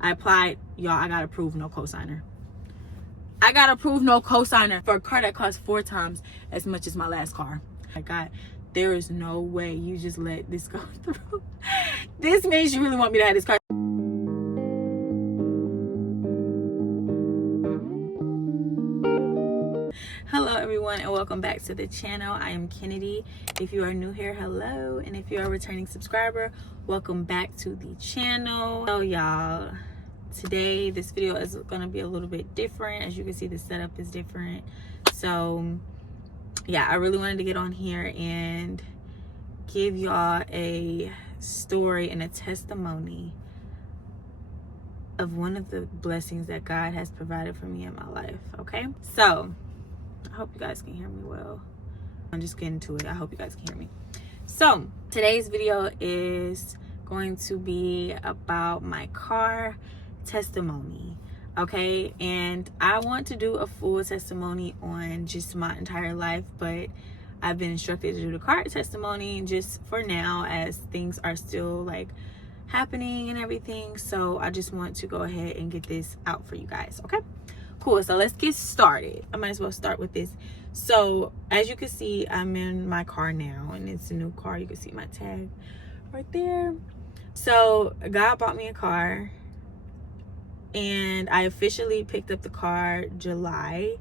I applied. Y'all, I got approved, no cosigner. I got approved, no cosigner for a car that cost 4 times as much as my last car. My God, there is no way you just let this go through. This means you really want me to have this car. Hello everyone, and welcome back to the channel. I am Kennedy. If you are new here, hello, and if you are a returning subscriber, welcome back to the channel. So y'all, today this video is going to be a little bit different. As you can see, the setup is different. So yeah, I really wanted to get on here and give y'all a story and a testimony of one of the blessings that God has provided for me in my life. Okay, so I hope you guys can hear me well. I'm just getting to it. I hope you guys can hear me. So today's video is going to be about my car testimony. Okay, and I want to do a full testimony on just my entire life, but I've been instructed to do the car testimony just for now, as things are still like happening and everything. So I just want to go ahead and get this out for you guys. Okay, cool. So let's get started. I might as well start with this. So as you can see, I'm in my car now, and it's a new car. You can see my tag right there. So God bought me a car, and I officially picked up the car July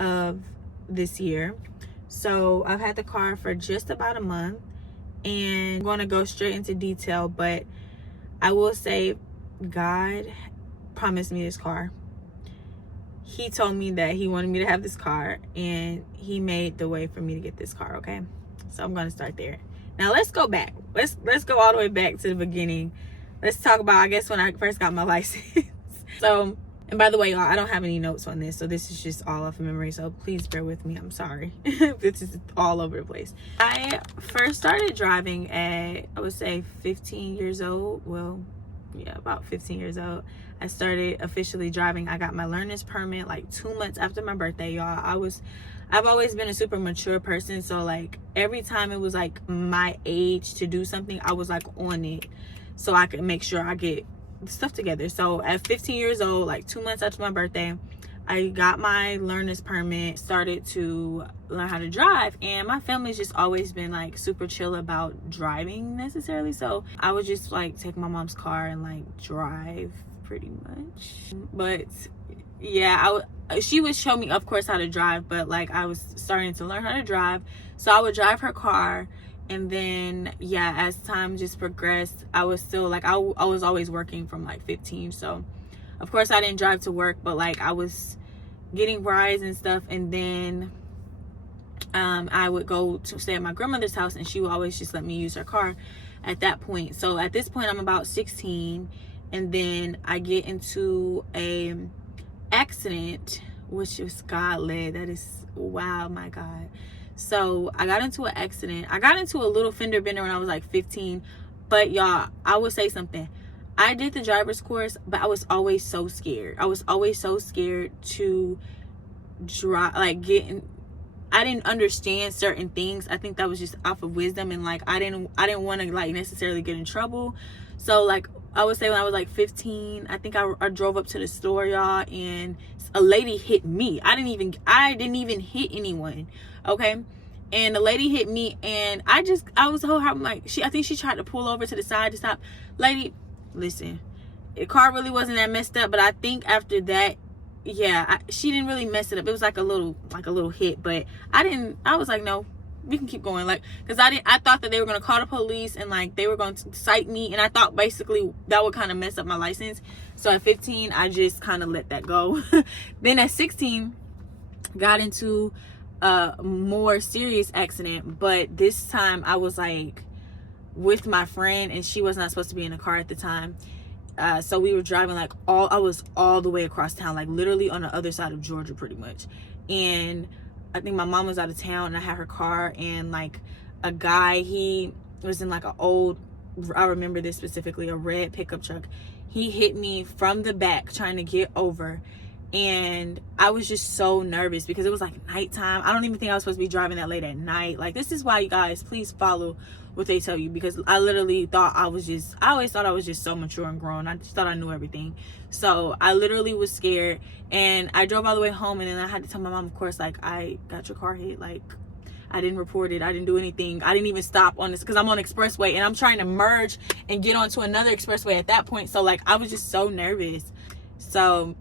of this year. So I've had the car for just about a month, and I'm going to go straight into detail, but I will say God promised me this car. He told me that he wanted me to have this car, and he made the way for me to get this car. Okay, so I'm going to start there. Now let's go back. Let's go all the way back to the beginning. Let's talk about, I guess, when I first got my license. So, and by the way, y'all, I don't have any notes on this, so this is just all off of memory, so please bear with me. I'm sorry. This is all over the place. I first started driving at, I would say, 15 years old. Well, yeah, about 15 years old. I started officially driving. I got my learner's permit like 2 months after my birthday, y'all. I've always been a super mature person, so like every time it was like my age to do something, I was like on it so I could make sure I get stuff together. So at 15 years old, like 2 months after my birthday, I got my learner's permit, started to learn how to drive, and my family's just always been like super chill about driving necessarily. So I would just like take my mom's car and like drive pretty much. But yeah, she would show me, of course, how to drive, but like I was starting to learn how to drive, so I would drive her car. And then yeah, as time just progressed, I was still like, I was always working from like 15. So of course I didn't drive to work, but like I was getting rides and stuff. And then I would go to stay at my grandmother's house, and she would always just let me use her car at that point. So at this point I'm about 16, and then I get into a accident, which was God led. That is, wow, my God. So I got into an accident. I got into a little fender bender when I was like 15. But y'all, I would say something. I did the driver's course, but I was always so scared. I was always so scared to drive, like I didn't understand certain things. I think that was just off of wisdom, and like I didn't want to like necessarily get in trouble. So like I would say when I was like 15, I think I drove up to the store, y'all, and a lady hit me. I didn't even hit anyone. Okay, and the lady hit me, and I was so happy. Like I think she tried to pull over to the side to stop. Lady, listen, the car really wasn't that messed up, but I think after that, yeah, she didn't really mess it up. It was like a little hit, but I was like, no, we can keep going, like, because I thought that they were going to call the police and like they were going to cite me, and I thought basically that would kind of mess up my license. So at 15 I just kind of let that go. Then at 16 got into a more serious accident, but this time I was like with my friend, and she was not supposed to be in the car at the time. So we were driving like I was all the way across town, like literally on the other side of Georgia pretty much. And I think my mom was out of town, and I had her car, and like a guy, he was in like an old, I remember this specifically, a red pickup truck. He hit me from the back trying to get over, and I was just so nervous because it was like nighttime. I don't even think I was supposed to be driving that late at night. Like, this is why, you guys, please follow what they tell you, because I literally thought I always thought I was just so mature and grown. I just thought I knew everything. So I literally was scared, and I drove all the way home, and then I had to tell my mom, of course, like, I got your car hit, like, I didn't report it, I didn't do anything, I didn't even stop on this, because I'm on expressway and I'm trying to merge and get onto another expressway at that point. So like, I was just so nervous. So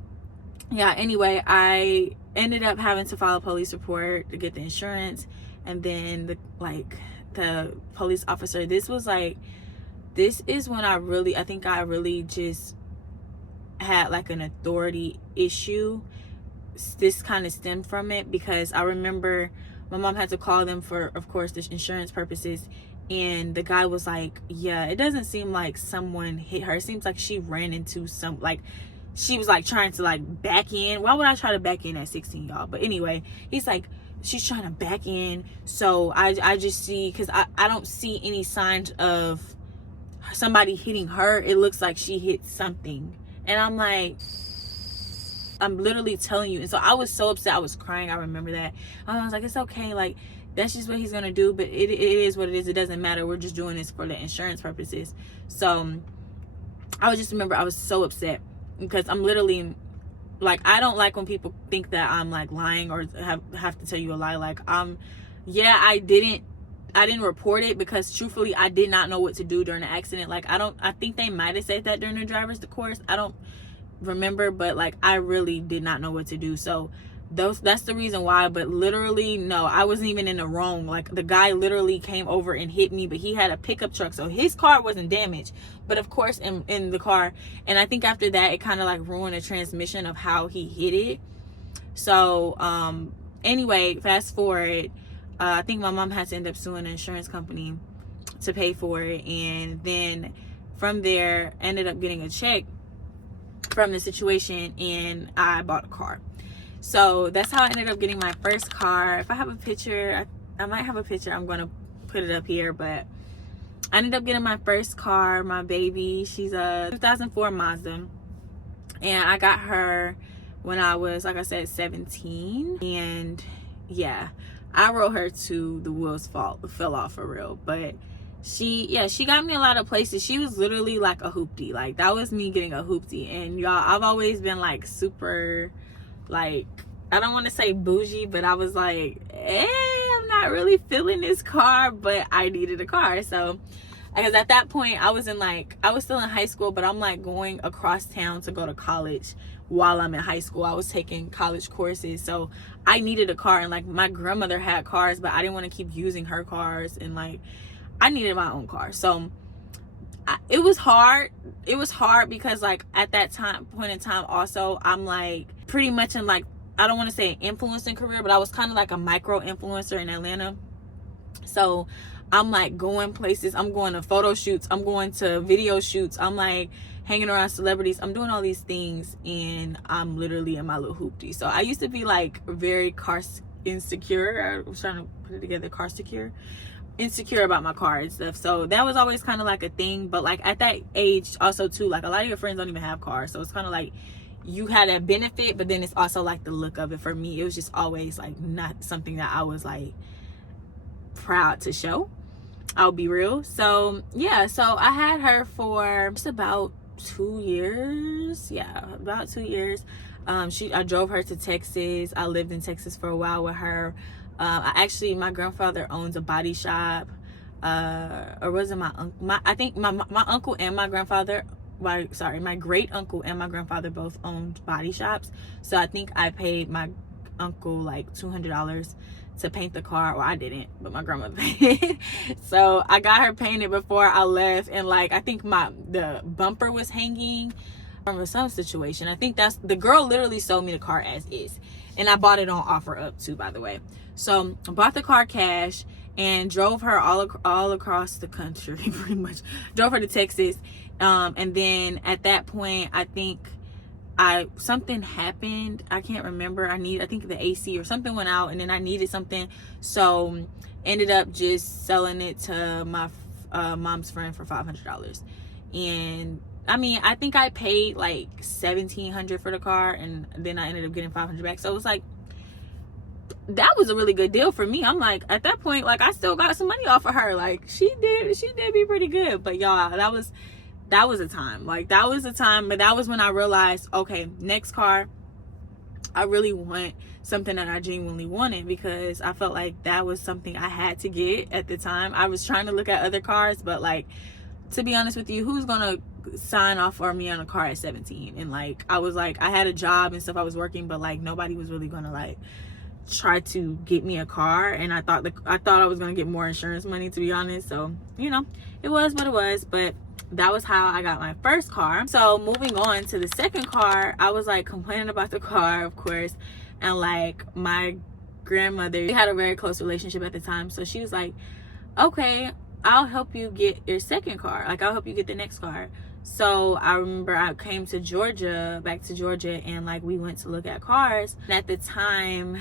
yeah, anyway, I ended up having to file a police report to get the insurance. And then the police officer, this is when I think I really just had like an authority issue. This kind of stemmed from it, because I remember my mom had to call them for, of course, the insurance purposes. And the guy was like, yeah, it doesn't seem like someone hit her. It seems like she ran into she was like trying to like back in. Why would I try to back in at 16, y'all? But anyway, he's like, she's trying to back in. So I just see, because I don't see any signs of somebody hitting her. It looks like she hit something. And I'm like, I'm literally telling you. And so I was so upset. I was crying. I remember that. I was like, it's okay. Like, that's just what he's going to do. But it is what it is. It doesn't matter. We're just doing this for the insurance purposes. So I just remember I was so upset, because I'm literally like, I don't like when people think that I'm like lying or have to tell you a lie. Like, yeah, I didn't report it, because truthfully, I did not know what to do during the accident. Like, I think they might have said that during the driver's course. I don't remember, but like, I really did not know what to do. So that's the reason why. But literally, no, I wasn't even in the wrong. Like, the guy literally came over and hit me, but he had a pickup truck, so his car wasn't damaged, but of course in the car. And I think after that, it kind of like ruined the transmission of how he hit it. So anyway, fast forward, I think my mom had to end up suing the insurance company to pay for it. And then from there, ended up getting a check from the situation, and I bought a car. So that's how I ended up getting my first car. If I have a picture, I might have a picture, I'm gonna put it up here. But I ended up getting my first car, my baby. She's a 2004 Mazda, and I got her when I was, like I said, 17. And yeah, I rode her to the wheels fell off for real. But she got me a lot of places. She was literally like a hoopty. Like, that was me getting a hoopty. And y'all, I've always been like super, like, I don't want to say bougie, but I was like, I'm not really feeling this car, but I needed a car. So, because at that point I was still in high school, but I'm like going across town to go to college while I'm in high school. I was taking college courses, so I needed a car. And like, my grandmother had cars, but I didn't want to keep using her cars, and like, I needed my own car. So it was hard. It was hard because like, at that point in time also, I'm like pretty much in like, I don't want to say an influencing career, but I was kind of like a micro influencer in Atlanta. So I'm like going places, I'm going to photo shoots, I'm going to video shoots, I'm like hanging around celebrities, I'm doing all these things, and I'm literally in my little hoopty. So I used to be like very car insecure. I was trying to put it together, insecure about my car and stuff. So that was always kind of like a thing. But like, at that age also too, like, a lot of your friends don't even have cars, so it's kind of like you had a benefit, but then it's also like the look of it. For me, it was just always like not something that I was like proud to show, I'll be real. So yeah, so I had her for just about 2 years. Yeah, about 2 years. I drove her to Texas. I lived in Texas for a while with her. My grandfather owns a body shop, or was it my uncle? I think my uncle and my grandfather, my great uncle and my grandfather both owned body shops. So I think I paid my uncle like $200 to paint the car. Well, I didn't, but my grandmother painted. So I got her painted before I left, and like, I think the bumper was hanging from some situation. I think the girl literally sold me the car as is, and I bought it on OfferUp too, by the way. So I bought the car cash and drove her all across the country, pretty much. Drove her to Texas, and then at that point, I think something happened. I can't remember. I think the AC or something went out, and then I needed something, so ended up just selling it to my mom's friend for $500. And I mean, I think I paid like $1,700 for the car, and then I ended up getting $500 back. So it was like, that was a really good deal for me. I'm like, at that point, like, I still got some money off of her. Like, she did be pretty good. But y'all, that was a time. Like, that was a time. But that was when I realized, okay, next car, I really want something that I genuinely wanted, because I felt like that was something I had to get at the time. I was trying to look at other cars, but like, to be honest with you, who's gonna sign off for me on a car at 17? And like, I was like, I had a job and stuff, I was working, but like, nobody was really gonna like try to get me a car. And I thought I was gonna get more insurance money, to be honest. So, you know, it was what it was. But that was how I got my first car. So moving on to the second car, I was like complaining about the car, of course. And like, my grandmother, we had a very close relationship at the time, so she was like, okay, I'll help you get your second car. Like, I'll help you get the next car. So I remember I came to Georgia, back to Georgia, and like, we went to look at cars. And at the time,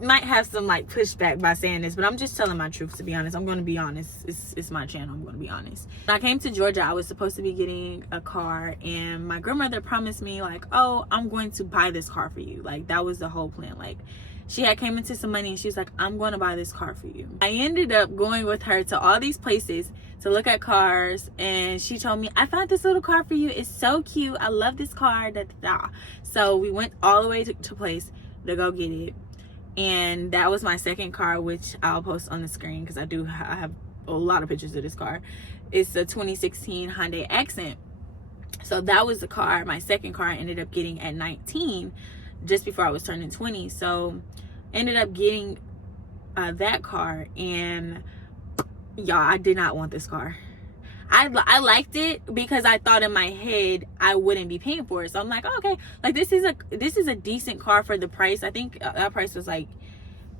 might have some like pushback by saying this, but I'm just telling my truth, to be honest. I'm going to be honest. It's my channel. I'm going to be honest. When I came to Georgia, I was supposed to be getting a car, and my grandmother promised me like, oh, I'm going to buy this car for you. Like, that was the whole plan. Like, she had came into some money, and she was like, I'm going to buy this car for you. I ended up going with her to all these places to look at cars, and she told me, I found this little car for you. It's so cute. I love this car. Da, da, da. So we went all the way to place to go get it. And that was my second car, which I'll post on the screen because I have a lot of pictures of this car. It's a 2016 Hyundai Accent. So that was the car, my second car, I ended up getting at 19, just before I was turning 20. So ended up getting that car, and y'all, I did not want this car. I liked it because I thought in my head I wouldn't be paying for it. So I'm like, oh, okay, like this is a decent car for the price. I think that price was like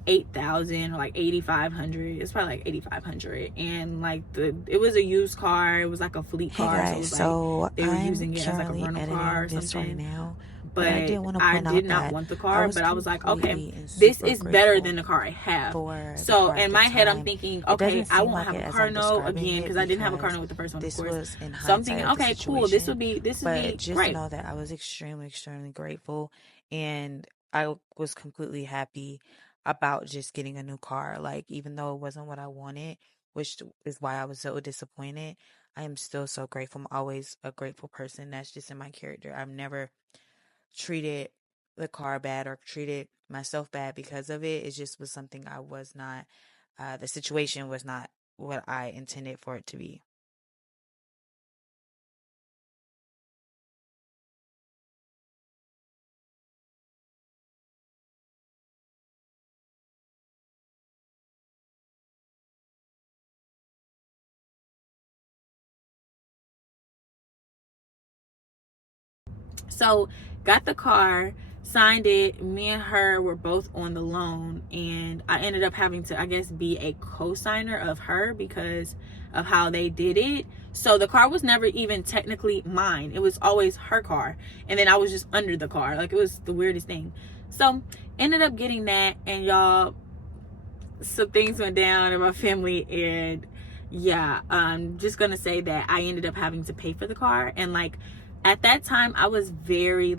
$8,000 or like $8,500. It's probably like $8,500, and like it was a used car. It was like a fleet car. Hey guys, so they were I'm using it as like a currently rental car or editing this something. right now. But I did not want the car, but I was like, okay, and this is super better grateful than the car I have. for the So car at in the my head, I'm time. thinking, It okay, doesn't I seem won't like have it a as car I'm note describing again, it because I didn't have a car because note with the first one, of this course. was in So I'm thinking, hindsight of the okay, cool, this situation. would be But just great. know that I was extremely grateful, and I was completely happy about just getting a new car. Like, even though it wasn't what I wanted, which is why I was so disappointed, I am still so grateful. I'm always a grateful person. That's just in my character. I've never treated the car bad or treated myself bad because of it. It just was something I was not, the situation was not what I intended for it to be. So got the car, signed it. Me and her were both on the loan, and I ended up having to, I guess, be a co-signer of her because of how they did it. So the car was never even technically mine. It was always her car, and then I was just under the car. Like, it was the weirdest thing. So ended up getting that, and y'all, some things went down in my family, and yeah, I'm just gonna say that I ended up having to pay for the car. And like, at that time, I was very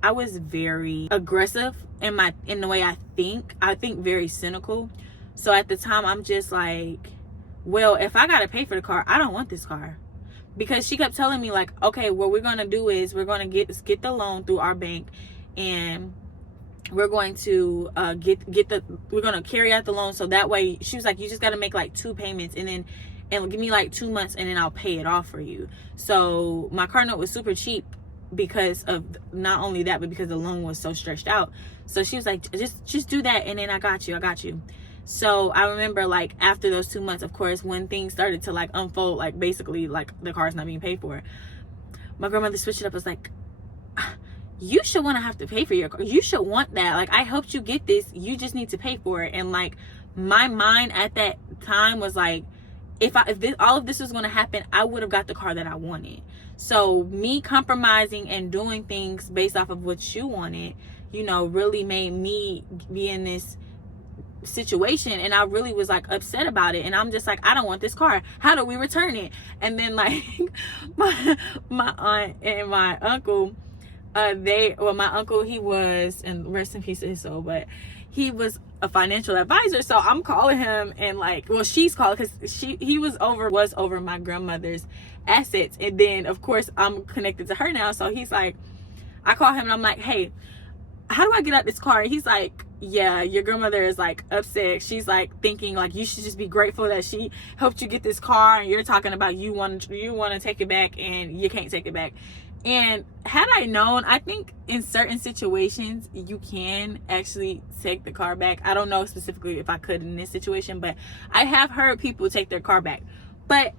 aggressive in the way I think very cynical. So at the time, I'm just like, well, if I gotta pay for the car, I don't want this car. Because she kept telling me like, okay, what we're gonna do is we're gonna get the loan through our bank, and we're going to we're gonna carry out the loan, so that way, she was like, you just got to make like 2 payments, and give me like 2 months, and then I'll pay it off for you. So my car note was super cheap because of not only that, but because the loan was so stretched out. So she was like, just do that, and then I got you. So I remember, like, after those 2 months, of course, when things started to like unfold, like basically like the car's not being paid for, my grandmother switched it up. Was like, you should want to have to pay for your car. You should want that. Like, I helped you get this. You just need to pay for it. And like, my mind at that time was like, if all of this was going to happen, I would have got the car that I wanted. So me compromising and doing things based off of what you wanted, you know, really made me be in this situation. And I really was like upset about it. And I'm just like, I don't want this car. How do we return it? And then like, my aunt and my uncle, my uncle, he was, and rest in peace to his soul, but he was a financial advisor. So I'm calling him, and like, well, she's calling because he was over my grandmother's assets. And then of course I'm connected to her now. So he's like, I call him and I'm like, hey, how do I get out this car? And he's like, yeah, your grandmother is like upset. She's like thinking like you should just be grateful that she helped you get this car, and you're talking about you want to take it back and you can't take it back. And had I known, I think in certain situations you can actually take the car back. I don't know specifically if I could in this situation, but I have heard people take their car back. But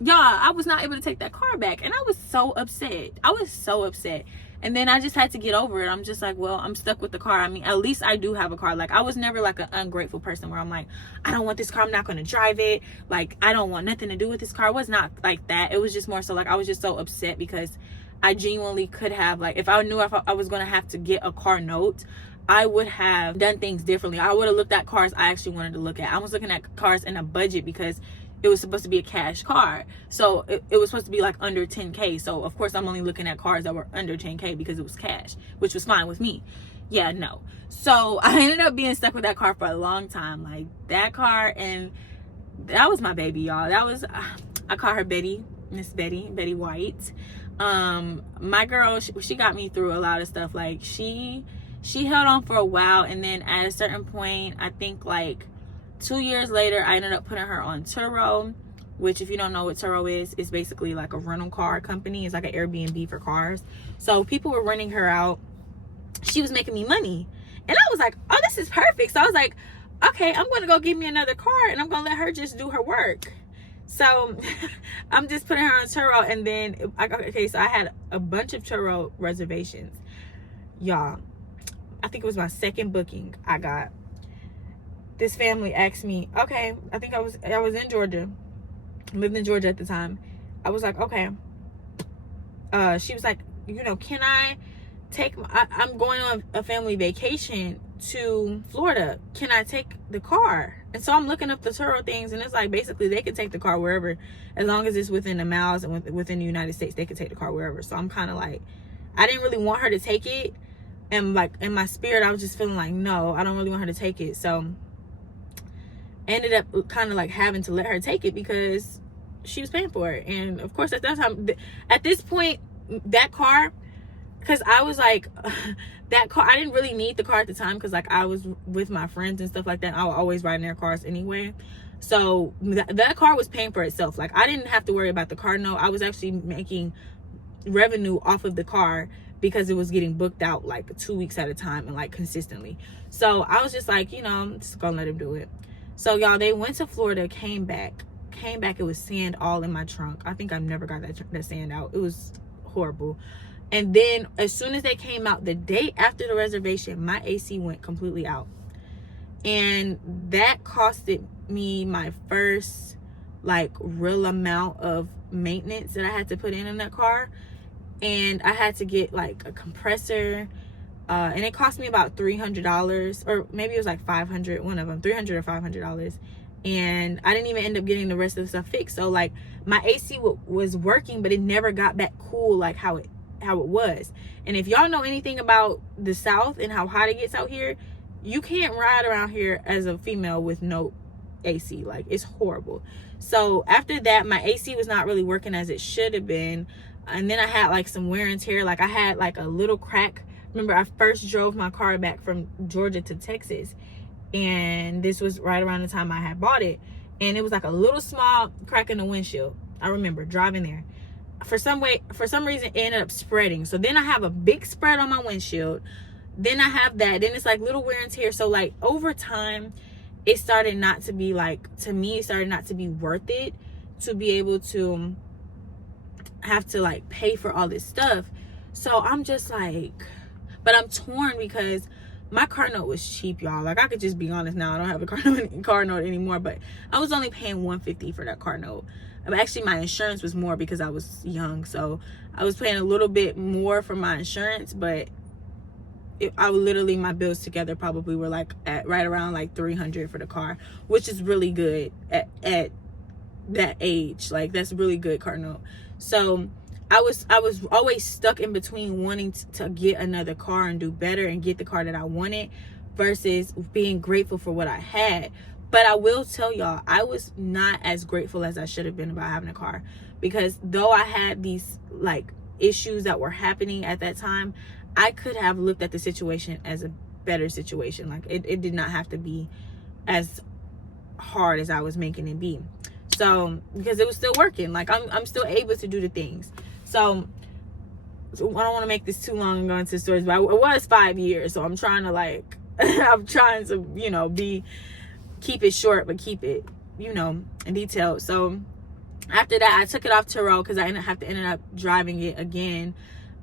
y'all, I was not able to take that car back, and I was so upset. And then I just had to get over it. I'm just like, well, I'm stuck with the car. I mean, at least I do have a car. Like, I was never like an ungrateful person where I'm like, I don't want this car, I'm not going to drive it. Like, I don't want nothing to do with this car. It was not like that. It was just more so like I was just so upset because I genuinely could have, like, if I knew if I was going to have to get a car note, I would have done things differently. I would have looked at cars I actually wanted to look at. I was looking at cars in a budget because it was supposed to be a cash car. So it was supposed to be like under 10K. So of course I'm only looking at cars that were under 10K because it was cash, which was fine with me. Yeah, no. So I ended up being stuck with that car for a long time. Like, that car, and that was my baby, y'all. That was, I call her Betty, Miss Betty White. My girl, she got me through a lot of stuff. Like, she held on for a while, and then at a certain point, I think like 2 years later, I ended up putting her on Turo, which, if you don't know what Turo is, it's basically like a rental car company. It's like an Airbnb for cars. So people were renting her out. She was making me money. And I was like, oh, this is perfect. So I was like, okay, I'm going to go get me another car, and I'm going to let her just do her work. So I'm just putting her on Turo. And then, okay, so I had a bunch of Turo reservations. Y'all, I think it was my second booking I got. This family asked me, okay, I think I was in Georgia, lived in Georgia at the time. I was like, okay. She was like, you know, can I take, I'm going on a family vacation to Florida. Can I take the car? And so I'm looking up the Turo things, and it's like, basically they can take the car wherever, as long as it's within the miles and within the United States, they can take the car wherever. So I'm kind of like, I didn't really want her to take it. And like, in my spirit, I was just feeling like, no, I don't really want her to take it. So ended up kind of like having to let her take it because she was paying for it. And of course, at that time, at this point, that car, because I was like, that car, I didn't really need the car at the time because like I was with my friends and stuff like that. I would always ride in their cars anyway. So that car was paying for itself. Like, I didn't have to worry about the car note. I was actually making revenue off of the car because it was getting booked out like 2 weeks at a time and like consistently. So I was just like, you know, I'm just gonna let him do it. So y'all, they went to Florida, came back, it was sand all in my trunk. I think I've never got that sand out. It was horrible. And then as soon as they came out, the day after the reservation, my AC went completely out. And that costed me my first like real amount of maintenance that I had to put in that car. And I had to get like a compressor, and it cost me about $300, or maybe it was like $500, one of them, $300 or $500. And I didn't even end up getting the rest of the stuff fixed. So like, my AC was working, but it never got back cool like how it was. And if y'all know anything about the South and how hot it gets out here, you can't ride around here as a female with no AC. Like, it's horrible. So after that, my AC was not really working as it should have been. And then I had like some wear and tear. Like, I had like a little crack. Remember, I first drove my car back from Georgia to Texas, and this was right around the time I had bought it, and it was like a little small crack in the windshield. I remember driving there. For some reason, it ended up spreading. So then I have a big spread on my windshield. Then I have that. Then it's like little wear and tear. So like, over time, it started not to be like, to me, it started not to be worth it to be able to have to like pay for all this stuff. So I'm just like, but I'm torn because my car note was cheap, y'all. Like, I could just be honest now, I don't have a car note anymore, but I was only paying $150 for that car note. Actually, my insurance was more because I was young, so I was paying a little bit more for my insurance, but my bills together probably were like at right around like $300 for the car, which is really good at that age. Like, that's really good car note. So I was always stuck in between wanting to get another car and do better and get the car that I wanted versus being grateful for what I had. But I will tell y'all, I was not as grateful as I should have been about having a car, because though I had these like issues that were happening at that time, I could have looked at the situation as a better situation. Like it did not have to be as hard as I was making it be. So because it was still working, like I'm still able to do the things. So I don't want to make this too long and go into stories, but it was 5 years, so I'm trying to like I'm trying to, you know, keep it short but keep it, you know, detailed. So after that, I took it off Turo because I ended up driving it again.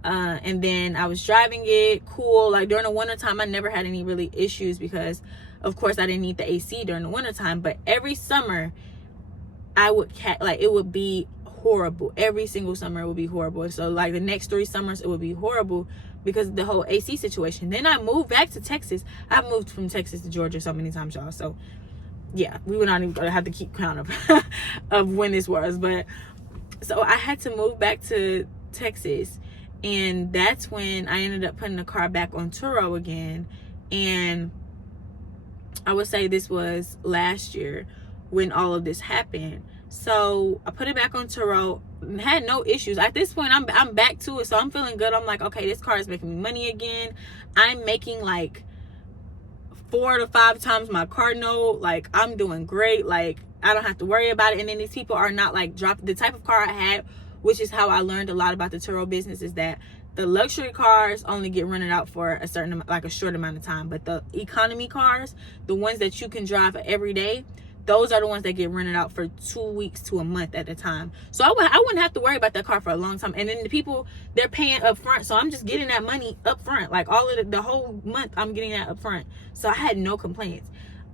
And then I was driving it cool. Like during the winter time, I never had any really issues because of course I didn't need the AC during the winter time. But every summer I would it would be horrible. Every single summer it would be horrible. So like the next 3 summers it would be horrible because of the whole AC situation. Then I moved back to Texas. I've moved from Texas to Georgia so many times, y'all. So yeah, we would not even have to keep count of when this was. But so I had to move back to Texas, and that's when I ended up putting the car back on Turo again. And I would say this was last year when all of this happened. So I put it back on Turo, had no issues. At this point, I'm back to it, so I'm feeling good. I'm like, okay, this car is making me money again. I'm making like 4 to 5 times my car note. Like I'm doing great. Like I don't have to worry about it. And then these people are not like dropping the type of car I had, which is how I learned a lot about the Turo business, is that the luxury cars only get rented out for a certain, like a short amount of time, but the economy cars, the ones that you can drive every day, those are the ones that get rented out for 2 weeks to a month at a time. So I wouldn't have to worry about that car for a long time. And then the people, they're paying up front, so I'm just getting that money up front. Like all of the whole month, I'm getting that up front. So I had no complaints.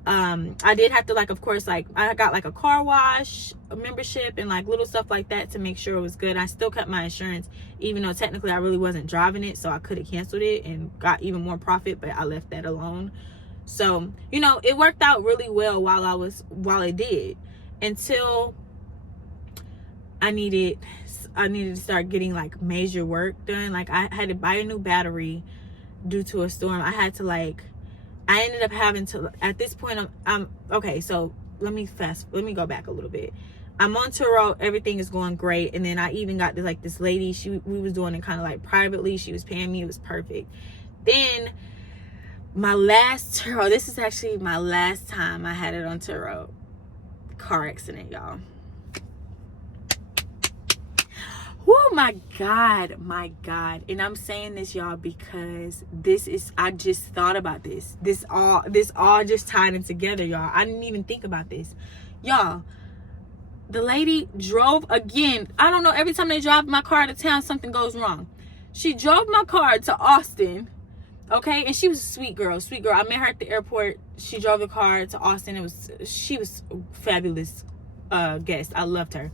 I did have to, like, of course, like I got like a car wash, a membership, and like little stuff like that to make sure it was good. I still kept my insurance, even though technically I really wasn't driving it, so I could have canceled it and got even more profit, but I left that alone. So, you know, it worked out really well while it did, until I needed to start getting like major work done. Like I had to buy a new battery due to a storm. I ended up having to, at this point, I'm okay. So let me go back a little bit. I'm on Turo, everything is going great, and then I even got this lady. We was doing it kind of like privately. She was paying me. It was perfect. Then my last Turo, this is actually my last time I had it on Turo, car accident, y'all. Oh my God. And I'm saying this, y'all, because I just thought about this. This all just tied in together, y'all. I didn't even think about this. Y'all, the lady drove again. I don't know, every time they drive my car to town, something goes wrong. She drove my car to Austin, okay? And she was a sweet girl. I met her at the airport. She drove the car to Austin. She was a fabulous guest. I loved her.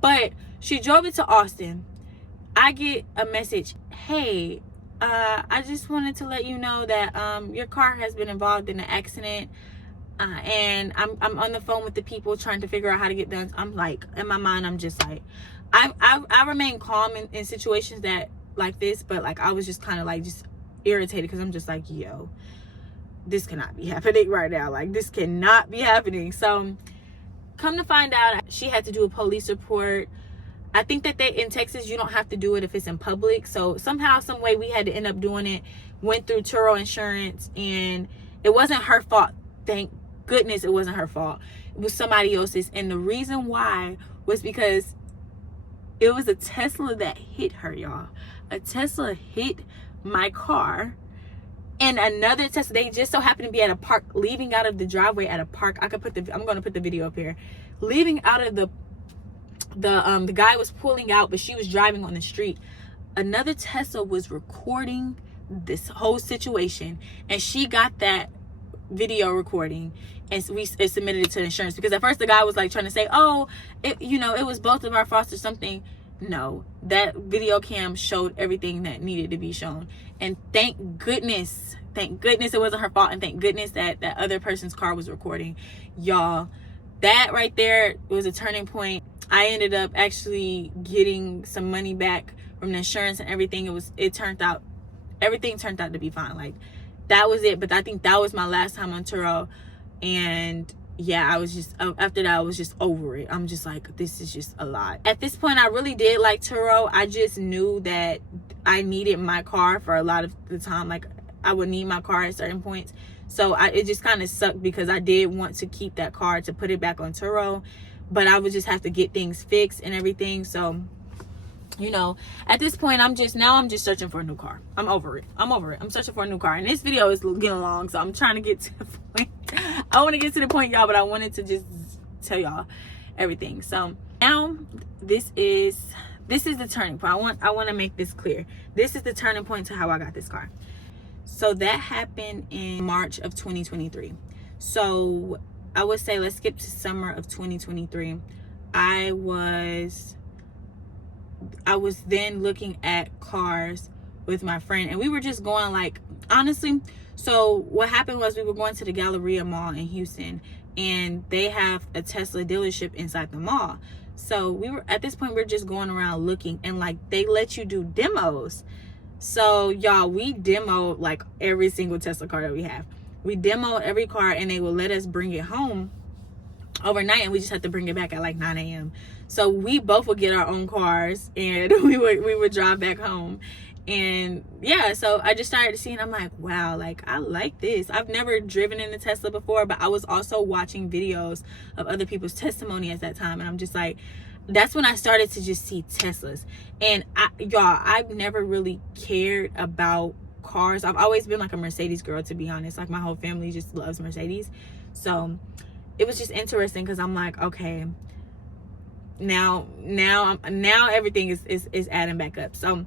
But she drove it to Austin. I get a message, hey, I just wanted to let you know that your car has been involved in an accident, and I'm on the phone with the people trying to figure out how to get done. I'm like, in my mind, I'm just like, I remain calm in situations that like this, but like I was just kind of like just irritated, because I'm just like, yo, this cannot be happening right now. Like this cannot be happening. So come to find out, she had to do a police report. I think that in Texas, you don't have to do it if it's in public. So somehow, some way, we had to end up doing it. Went through Turo Insurance, and it wasn't her fault. Thank goodness it wasn't her fault. It was somebody else's. And the reason why was because it was a Tesla that hit her, y'all. A Tesla hit my car, and another Tesla, they just so happened to be at a park, leaving out of the driveway at a park. I'm going to put the video up here. Leaving out of the guy was pulling out, but she was driving on the street. Another Tesla was recording this whole situation, and she got that video recording, and we submitted it to insurance, because at first the guy was like trying to say, oh, it was both of our faults or something. No, that video cam showed everything that needed to be shown. And thank goodness it wasn't her fault, and thank goodness that other person's car was recording. Y'all, that right there was a turning point. I ended up actually getting some money back from the insurance and everything. Everything turned out to be fine. Like, that was it. But I think that was my last time on Turo. And yeah, I was just, after that, I was just over it. I'm just like, this is just a lot. At this point, I really did like Turo. I just knew that I needed my car for a lot of the time. Like, I would need my car at certain points. So it just kind of sucked because I did want to keep that car to put it back on Turo, but I would just have to get things fixed and everything. So, you know, at this point, I'm just searching for a new car. I'm over it. I'm searching for a new car. And this video is getting long, so I'm trying to get to the point. I want to get to the point, y'all, but I wanted to just tell y'all everything. So now this is the turning point. I want to make this clear. This is the turning point to how I got this car. So that happened in March of 2023. So I would say let's skip to summer of 2023. I was then looking at cars with my friend, and we were just going, like, honestly. So what happened was we were going to the Galleria Mall in Houston, and they have a Tesla dealership inside the mall. So we were, at this point, we're just going around looking, and like, they let you do demos. So y'all, we demoed like every single Tesla car that we have. We demoed every car, and they will let us bring it home overnight, and we just have to bring it back at like 9 a.m. So we both would get our own cars, and we would drive back home. And yeah, so I just started to see, and I'm like, wow, like, I like this. I've never driven in a Tesla before, but I was also watching videos of other people's testimony at that time, and I'm just like, that's when I started to just see Teslas. And I've never really cared about cars. I've always been like a Mercedes girl, to be honest. Like, my whole family just loves Mercedes. So it was just interesting because I'm like, okay, now everything is adding back up. So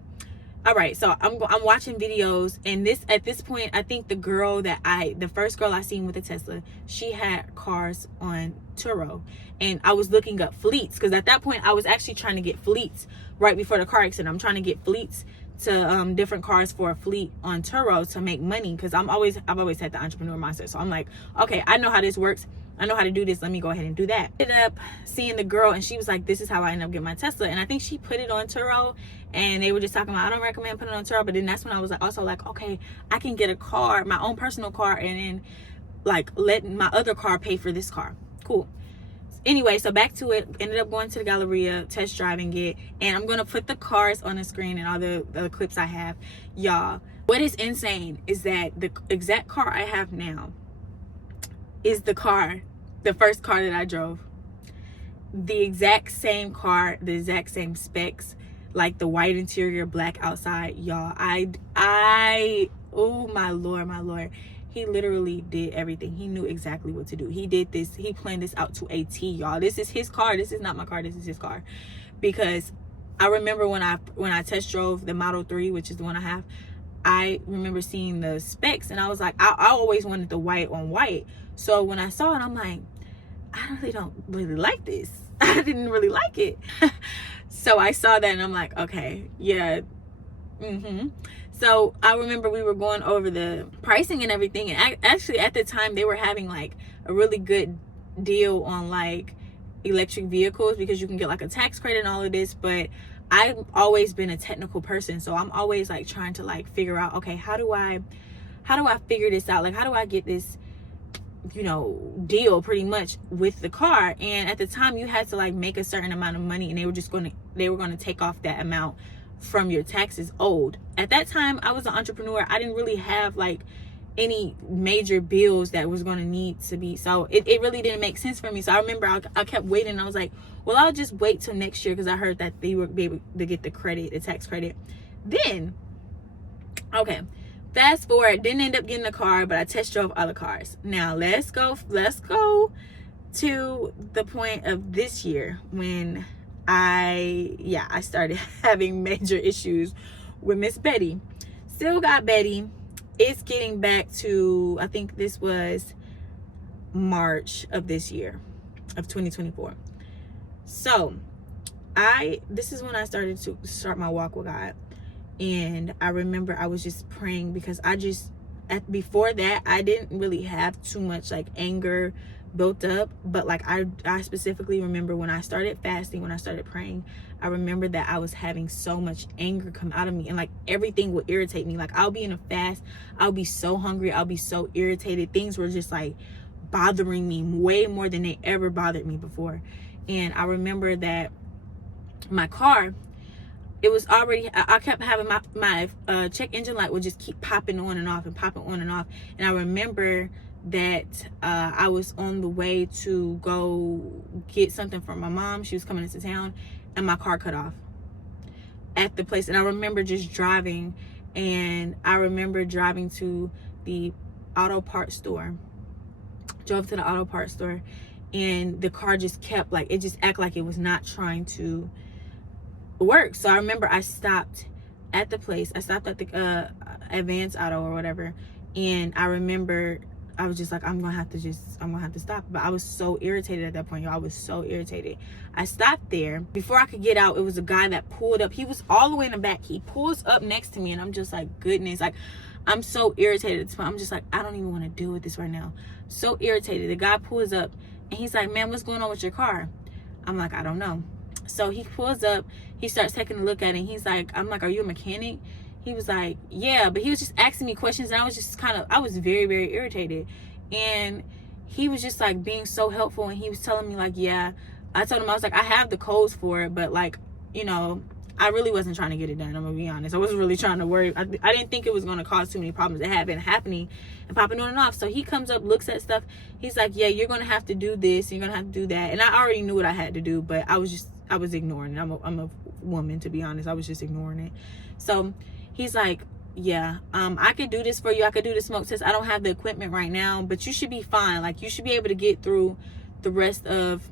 all right, so I'm watching videos, and at this point, I think the first girl I seen with a Tesla, she had cars on Turo, and I was looking up fleets, because at that point I was actually trying to get fleets right before the car accident. I'm trying to get fleets to different cars for a fleet on Turo to make money, because I've always had the entrepreneur mindset. So I'm like, okay, I know how this works. I know how to do this. Let me go ahead and do that. Ended up seeing the girl, and she was like, this is how I ended up getting my Tesla. And I think she put it on Turo, and they were just talking about, I don't recommend putting it on Turo. But then that's when I was also like, okay, I can get a car, my own personal car, and then like let my other car pay for this car. Cool. Anyway, so back to it. Ended up going to the Galleria, test driving it, and I'm gonna put the cars on the screen and all the clips I have. Y'all, what is insane is that the exact car I have now is the first car that I drove. The exact same car, the exact same specs, like the white interior, black outside. Y'all, oh my lord, he literally did everything. He knew exactly what to do. He did this, he planned this out to a T, y'all. This is his car. This is not my car. This is his car. Because I remember when I test drove the Model 3, which is the one I have, I remember seeing the specs, and I was like, I always wanted the white on white. So when I saw it, I'm like, I don't really like this. I didn't really like it. So I saw that, and I'm like, okay, yeah. So I remember we were going over the pricing and everything, and actually at the time they were having like a really good deal on like electric vehicles, because you can get like a tax credit and all of this. But I've always been a technical person, so I'm always like trying to like figure out, okay, how do I figure this out? Like, how do I get this, you know, deal pretty much with the car? And at the time you had to like make a certain amount of money, and they were going to take off that amount from your taxes owed. At that time, I was an entrepreneur. I didn't really have like any major bills that was going to need to be, so it really didn't make sense for me. So I remember I kept waiting. I was like, well, I'll just wait till next year, because I heard that they would be able to get the tax credit then. Okay, fast forward, didn't end up getting a car, but I test drove other cars. Now let's go to the point of this year when I started having major issues with Miss Betty. Still got Betty. It's getting back to, I think this was March of this year, of 2024. So this is when I started to start my walk with God. And I remember I was just praying, because before that, I didn't really have too much like anger built up, but like I specifically remember when I started fasting, when I started praying, I remember that I was having so much anger come out of me, and like everything would irritate me. Like I'll be in a fast, I'll be so hungry, I'll be so irritated. Things were just like bothering me way more than they ever bothered me before. And I remember that my car, it was already, I kept having my check engine light would just keep popping on and off and popping on and off. And I remember that I was on the way to go get something from my mom. She was coming into town, and my car cut off at the place. And I remember just driving, and I remember driving to the auto parts store. Drove to the auto parts store, and the car just kept, like, it just acted like it was not trying to work. So I remember I stopped at the place. I stopped at the Advance Auto or whatever, and I remember I was just like, I'm gonna have to stop. But I was so irritated at that point, y'all. I was so irritated. I stopped there. Before I could get out, it was a guy that pulled up. He was all the way in the back. He pulls up next to me, and I'm just like, goodness, like, I'm so irritated at this point. I'm just like, I don't even want to deal with this right now. So irritated. The guy pulls up, and he's like, man, what's going on with your car? I'm like, I don't know. So he pulls up, he starts taking a look at it, and he's like, I'm like, are you a mechanic? He was like, yeah, but he was just asking me questions, and I was just I was very, very irritated. And he was just like being so helpful, and he was telling me like, yeah. I told him, I was like, I have the codes for it, but like, you know, I really wasn't trying to get it done. I'm gonna be honest. I wasn't really trying to worry. I didn't think it was gonna cause too many problems. It had been happening and popping on and off. So he comes up, looks at stuff. He's like, yeah, you're gonna have to do this, you're gonna have to do that. And I already knew what I had to do, but I was ignoring it. I'm a woman, to be honest. I was just ignoring it. So he's like, yeah, I could do this for you. I could do the smoke test. I don't have the equipment right now, but you should be fine. Like, you should be able to get through the rest of,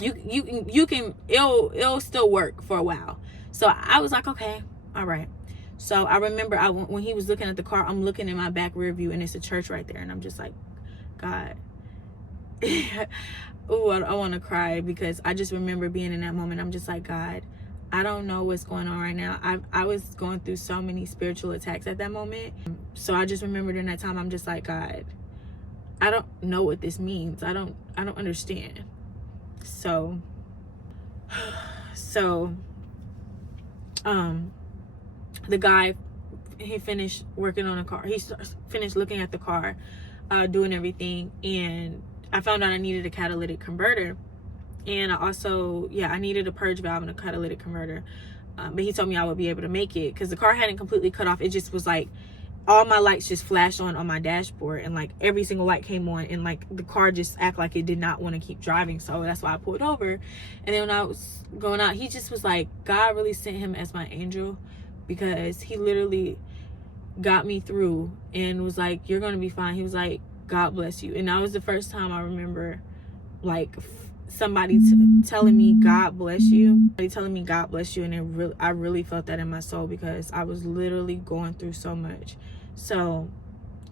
you can, it'll still work for a while. So I was like, okay, all right. So I remember when he was looking at the car, I'm looking in my back rear view, and it's a church right there. And I'm just like, God, oh, I want to cry, because I just remember being in that moment. I'm just like, God, I don't know what's going on right now. I was going through so many spiritual attacks at that moment. So I just remembered in that time, I'm just like, God, I don't know what this means. I don't understand. So the guy, he finished working on the car. He finished looking at the car, doing everything, and I found out I needed a catalytic converter. And I also, I needed a purge valve and a catalytic converter. But he told me I would be able to make it, because the car hadn't completely cut off. It just was like all my lights just flashed on my dashboard, and like every single light came on, and like the car just acted like it did not want to keep driving. So that's why I pulled over. And then when I was going out, he just was like, God really sent him as my angel, because he literally got me through and was like, you're gonna be fine. He was like, God bless you. And that was the first time I remember like somebody telling me God bless you. Telling me God bless you. And I really felt that in my soul, because I was literally going through so much. So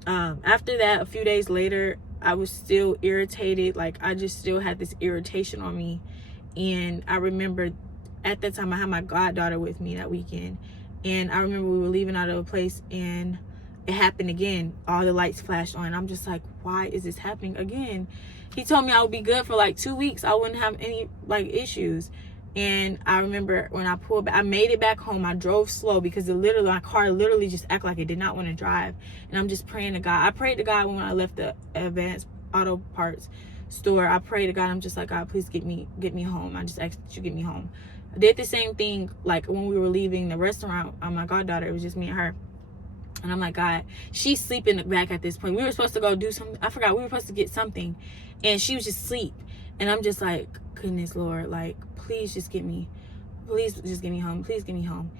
after that, a few days later, I was still irritated. Like, I just still had this irritation on me. And I remember at that time I had my goddaughter with me that weekend, and I remember we were leaving out of a place, and it happened again. All the lights flashed on. I'm just like, why is this happening again? He told me I would be good for like 2 weeks. I wouldn't have any like issues. And I remember when I pulled back, I made it back home. I drove slow, because my car literally just acted like it did not want to drive. And I'm just praying to God. I prayed to God when I left the Advance Auto Parts store. I prayed to God. I'm just like, God, please get me home. I just asked that you get me home. I did the same thing like when we were leaving the restaurant. My goddaughter, it was just me and her. And I'm like, God, she's sleeping back at this point. We were supposed to go do something. I forgot. We were supposed to get something, and she was just asleep. And I'm just like, goodness, Lord, like, please just get me home. Please get me home.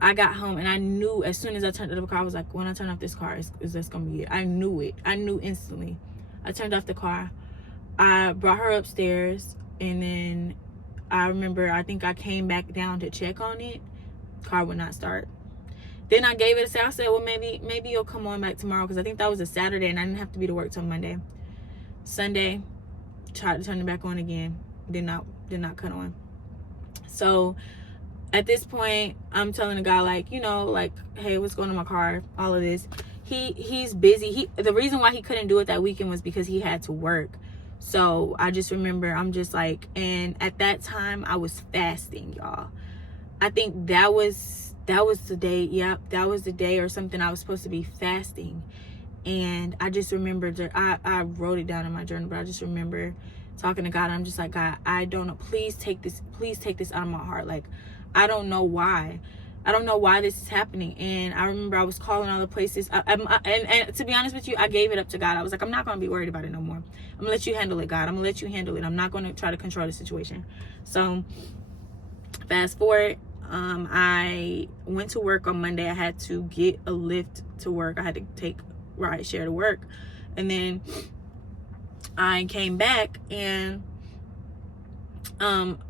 I got home, and I knew as soon as I turned off the car, I was like, when I turn off this car, that's going to be it. I knew it. I knew instantly. I turned off the car. I brought her upstairs, and then I remember, I think I came back down to check on it. Car would not start. Then I gave it a say. I said, well, maybe you'll come on back tomorrow, because I think that was a Saturday, and I didn't have to be to work till Monday. Sunday, tried to turn it back on again. Did not cut on. So at this point, I'm telling the guy, like, you know, like, hey, what's going on in my car? All of this. He's busy. The reason why he couldn't do it that weekend was because he had to work. So I just remember, I'm just like, and at that time I was fasting, y'all. I think that was the day. Yep, that was the day or something I was supposed to be fasting. And I just remember I wrote it down in my journal, but I just remember talking to God. I'm just like, God, I don't know, please take this out of my heart. Like, I don't know why this is happening. And I remember I was calling all the places, and to be honest with you, I gave it up to God. I was like, I'm not going to be worried about it no more. I'm gonna let you handle it, God. I'm gonna let you handle it. I'm not going to try to control the situation. So fast forward, I went to work on Monday. I had to get a lift to work. I had to take ride share to work, and then I came back, and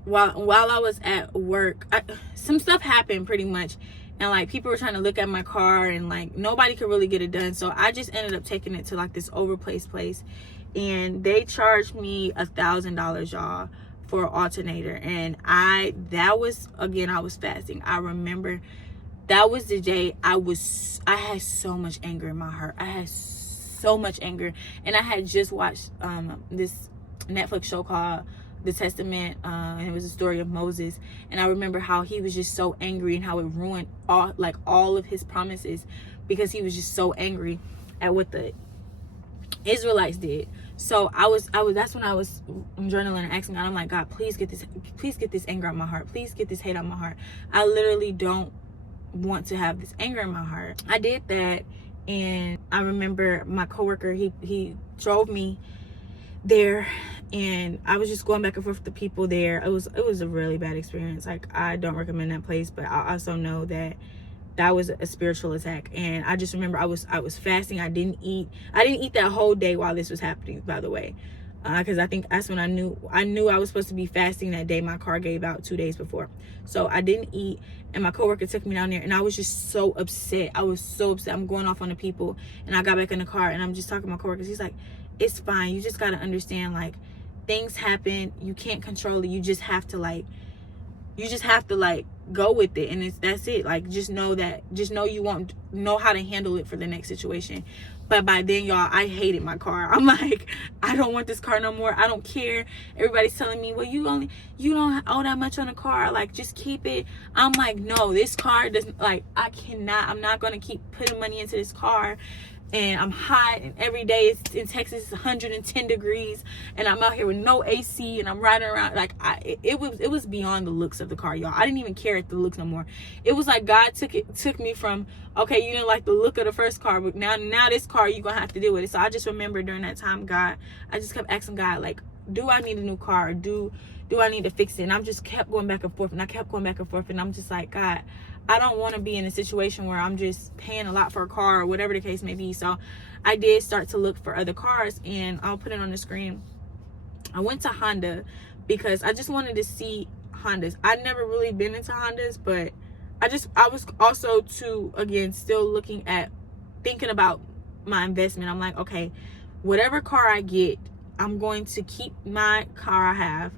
while I was at work, some stuff happened pretty much, and like people were trying to look at my car, and like nobody could really get it done. So I just ended up taking it to like this overpriced place, and they charged me $1,000, y'all, for an alternator. And I was fasting. I remember that was the day I had so much anger in my heart. I had so much anger, and I had just watched this Netflix show called The Testament, and it was a story of Moses. And I remember how he was just so angry, and how it ruined all of his promises, because he was just so angry at what the Israelites did. So that's when I was journaling and asking God, I'm like, God, please get this anger out of my heart. Please get this hate out of my heart. I literally don't want to have this anger in my heart. I did that, and I remember my coworker, he drove me there, and I was just going back and forth with the people there. It was a really bad experience. Like, I don't recommend that place, but I also know that was a spiritual attack. And I just remember I was fasting. I didn't eat that whole day while this was happening, by the way, because I think that's when I knew I was supposed to be fasting that day. My car gave out 2 days before, so I didn't eat. And my coworker took me down there, and I was just so upset. I'm going off on the people, and I got back in the car, and I'm just talking to my coworkers. He's like, it's fine, you just got to understand, like, things happen, you can't control it, you just have to go with it, and that's it. Like, just know you won't know how to handle it for the next situation. But by then, y'all, I hated my car. I'm like, I don't want this car no more. I don't care. Everybody's telling me, well, you don't owe that much on a car, like, just keep it. I'm like, no, this car doesn't, like, I'm not going to keep putting money into this car. And I'm hot, and every day in Texas it's 110 degrees, and I'm out here with no AC, and I'm riding around like it was beyond the looks of the car, y'all. I didn't even care at the looks no more. It was like God took me from, okay, you didn't like the look of the first car, but now this car, you're gonna have to deal with it. So I just remember during that time, I just kept asking God, like, do I need a new car, or do I need to fix it? And I just kept going back and forth, and I kept going back and forth, and I'm just like, God, I don't want to be in a situation where I'm just paying a lot for a car, or whatever the case may be. So I did start to look for other cars, and I'll put it on the screen. I went to Honda because I just wanted to see Hondas. I'd never really been into Hondas, but I was also still thinking about my investment. I'm like, okay, whatever car I get, I'm going to keep my car I have.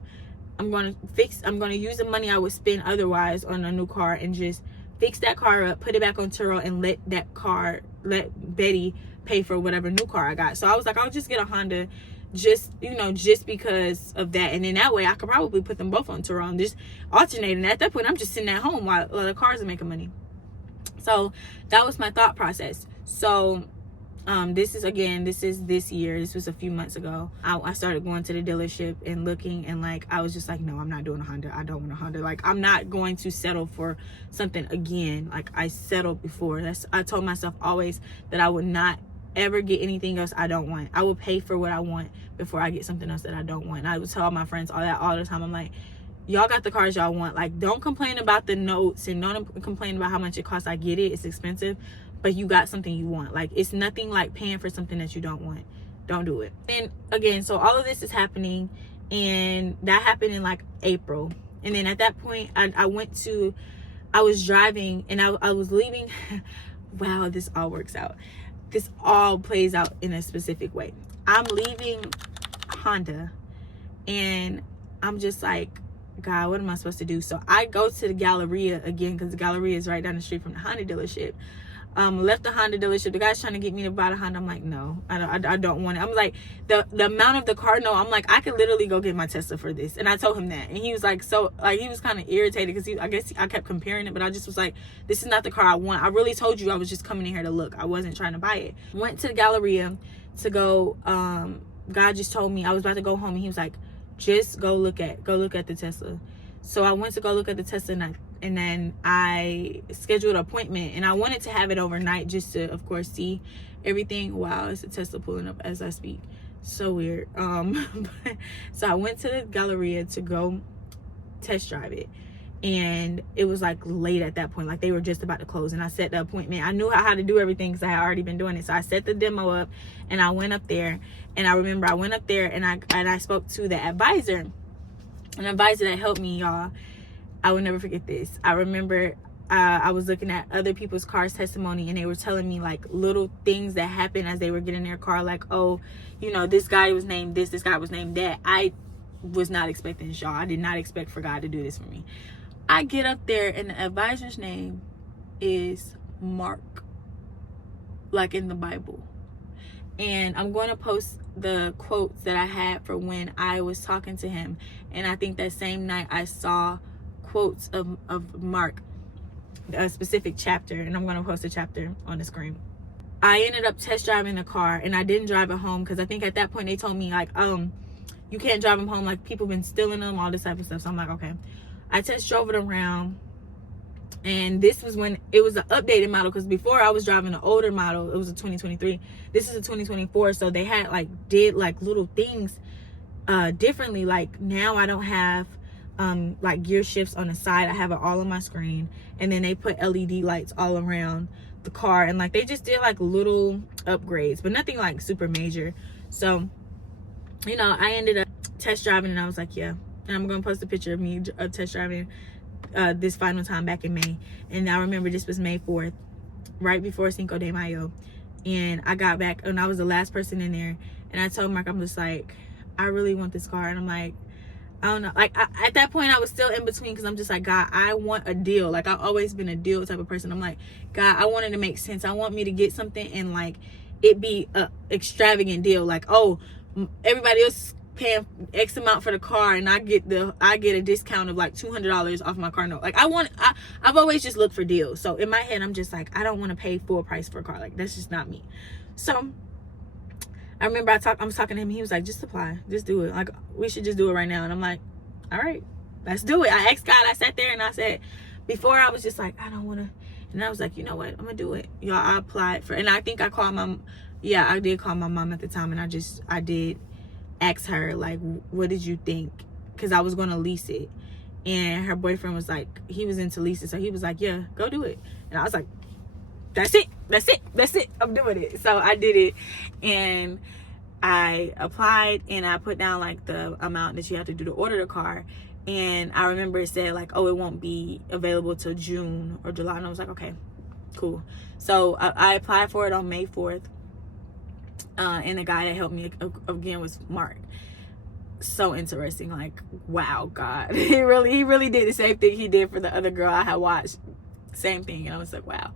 I'm going to use the money I would spend otherwise on a new car, and just fix that car up, put it back on Turo, and let Betty pay for whatever new car I got. So I was like, I'll just get a Honda, just because of that. And then that way I could probably put them both on Turo and just alternate. And at that point, I'm just sitting at home while the cars are making money. So that was my thought process. So this is this year. This was a few months ago. I started going to the dealership and looking, and like, I was just like, no, I'm not doing a Honda. I don't want a Honda. Like, I'm not going to settle for something again. Like, I settled before. I told myself always that I would not ever get anything else I don't want. I will pay for what I want before I get something else that I don't want. And I would tell my friends all the time. I'm like, y'all got the cars y'all want. Like, don't complain about the notes, and don't complain about how much it costs. I get it. It's expensive. But you got something you want. Like, it's nothing like paying for something that you don't want. Don't do it. And again, so all of this is happening, and that happened in like April. And then at that point, I was driving, and I was leaving. Wow, this all works out. This all plays out in a specific way. I'm leaving Honda, and I'm just like, God, what am I supposed to do? So I go to the Galleria again, because the Galleria is right down the street from the Honda dealership. Left the Honda dealership. The guy's trying to get me to buy the Honda. I'm like, no, I don't want it. I'm like, the amount of the car, no. I'm like, I could literally go get my Tesla for this. And I told him that. And he was like, so, like, he was kind of irritated because I guess I kept comparing it. But I just was like, this is not the car I want. I really told you I was just coming in here to look. I wasn't trying to buy it. Went to the Galleria to go. God just told me I was about to go home. And he was like, just go look at the Tesla. So I went to go look at the Tesla, and then I scheduled an appointment, and I wanted to have it overnight just to, of course, see everything. Wow, it's a Tesla pulling up as I speak. So weird. So I went to the Galleria to go test drive it, and it was like late at that point, like they were just about to close, and I set the appointment. I knew how to do everything because I had already been doing it. So I set the demo up, and I went up there, and I remember I went up there, and I spoke to the advisor. An advisor that helped me, y'all. I will never forget this. I remember I was looking at other people's cars testimony, and they were telling me like little things that happened as they were getting their car, like, oh, you know, this guy was named this guy was named that. I was not expecting this, y'all. I did not expect for God to do this for me. I get up there, and the advisor's name is Mark, like in the Bible. And I'm going to post the quotes that I had for when I was talking to him. And I think that same night I saw quotes of Mark, a specific chapter. And I'm going to post a chapter on the screen. I ended up test driving the car, and I didn't drive it home because I think at that point they told me like, you can't drive them home. Like, people been stealing them, all this type of stuff. So I'm like, okay. I test drove it around. And this was when it was an updated model, because before I was driving an older model. It was a 2023. This is a 2024. So they had did little things differently. Like, now I don't have like gear shifts on the side. I have it all on my screen. And then they put LED lights all around the car, and like they just did like little upgrades, but nothing like super major. So, you know, I ended up test driving, and I was like, yeah. And I'm gonna post a picture of me test driving this final time back in May. And I remember this was May 4th, right before Cinco de Mayo. And I got back, and I was the last person in there. And I told Mark, I'm just like, I really want this car. And I'm like, I don't know. Like, at that point, I was still in between, because I'm just like, God, I want a deal. Like, I've always been a deal type of person. I'm like, God, I want it to make sense. I want me to get something and like it be a extravagant deal. Like, oh, everybody else paying X amount for the car, and I get a discount of like $200 off my car note. Like, I've always just looked for deals. So in my head, I'm just like, I don't want to pay full price for a car. Like, that's just not me. So I remember I was talking to him. He was like, just apply, just do it. Like, we should just do it right now. And I'm like, all right, let's do it. I asked God. I sat there and I said, before I was just like, I don't want to. And I was like, you know what? I'm gonna do it. Y'all, I applied for, and I think I called I did call my mom at the time, and I did ask her, like, what did you think? Because I was going to lease it, and her boyfriend was like, he was into leases, so he was like, yeah, go do it. And I was like, that's it, I'm doing it. So I did it, and I applied, and I put down like the amount that you have to do to order the car. And I remember it said like, oh, it won't be available till June or July. And I was like, okay, cool. So I applied for it on May 4th. And the guy that helped me again was Mark. So interesting. Like, wow, God. He really did the same thing he did for the other girl I had watched. Same thing. And I was like, wow.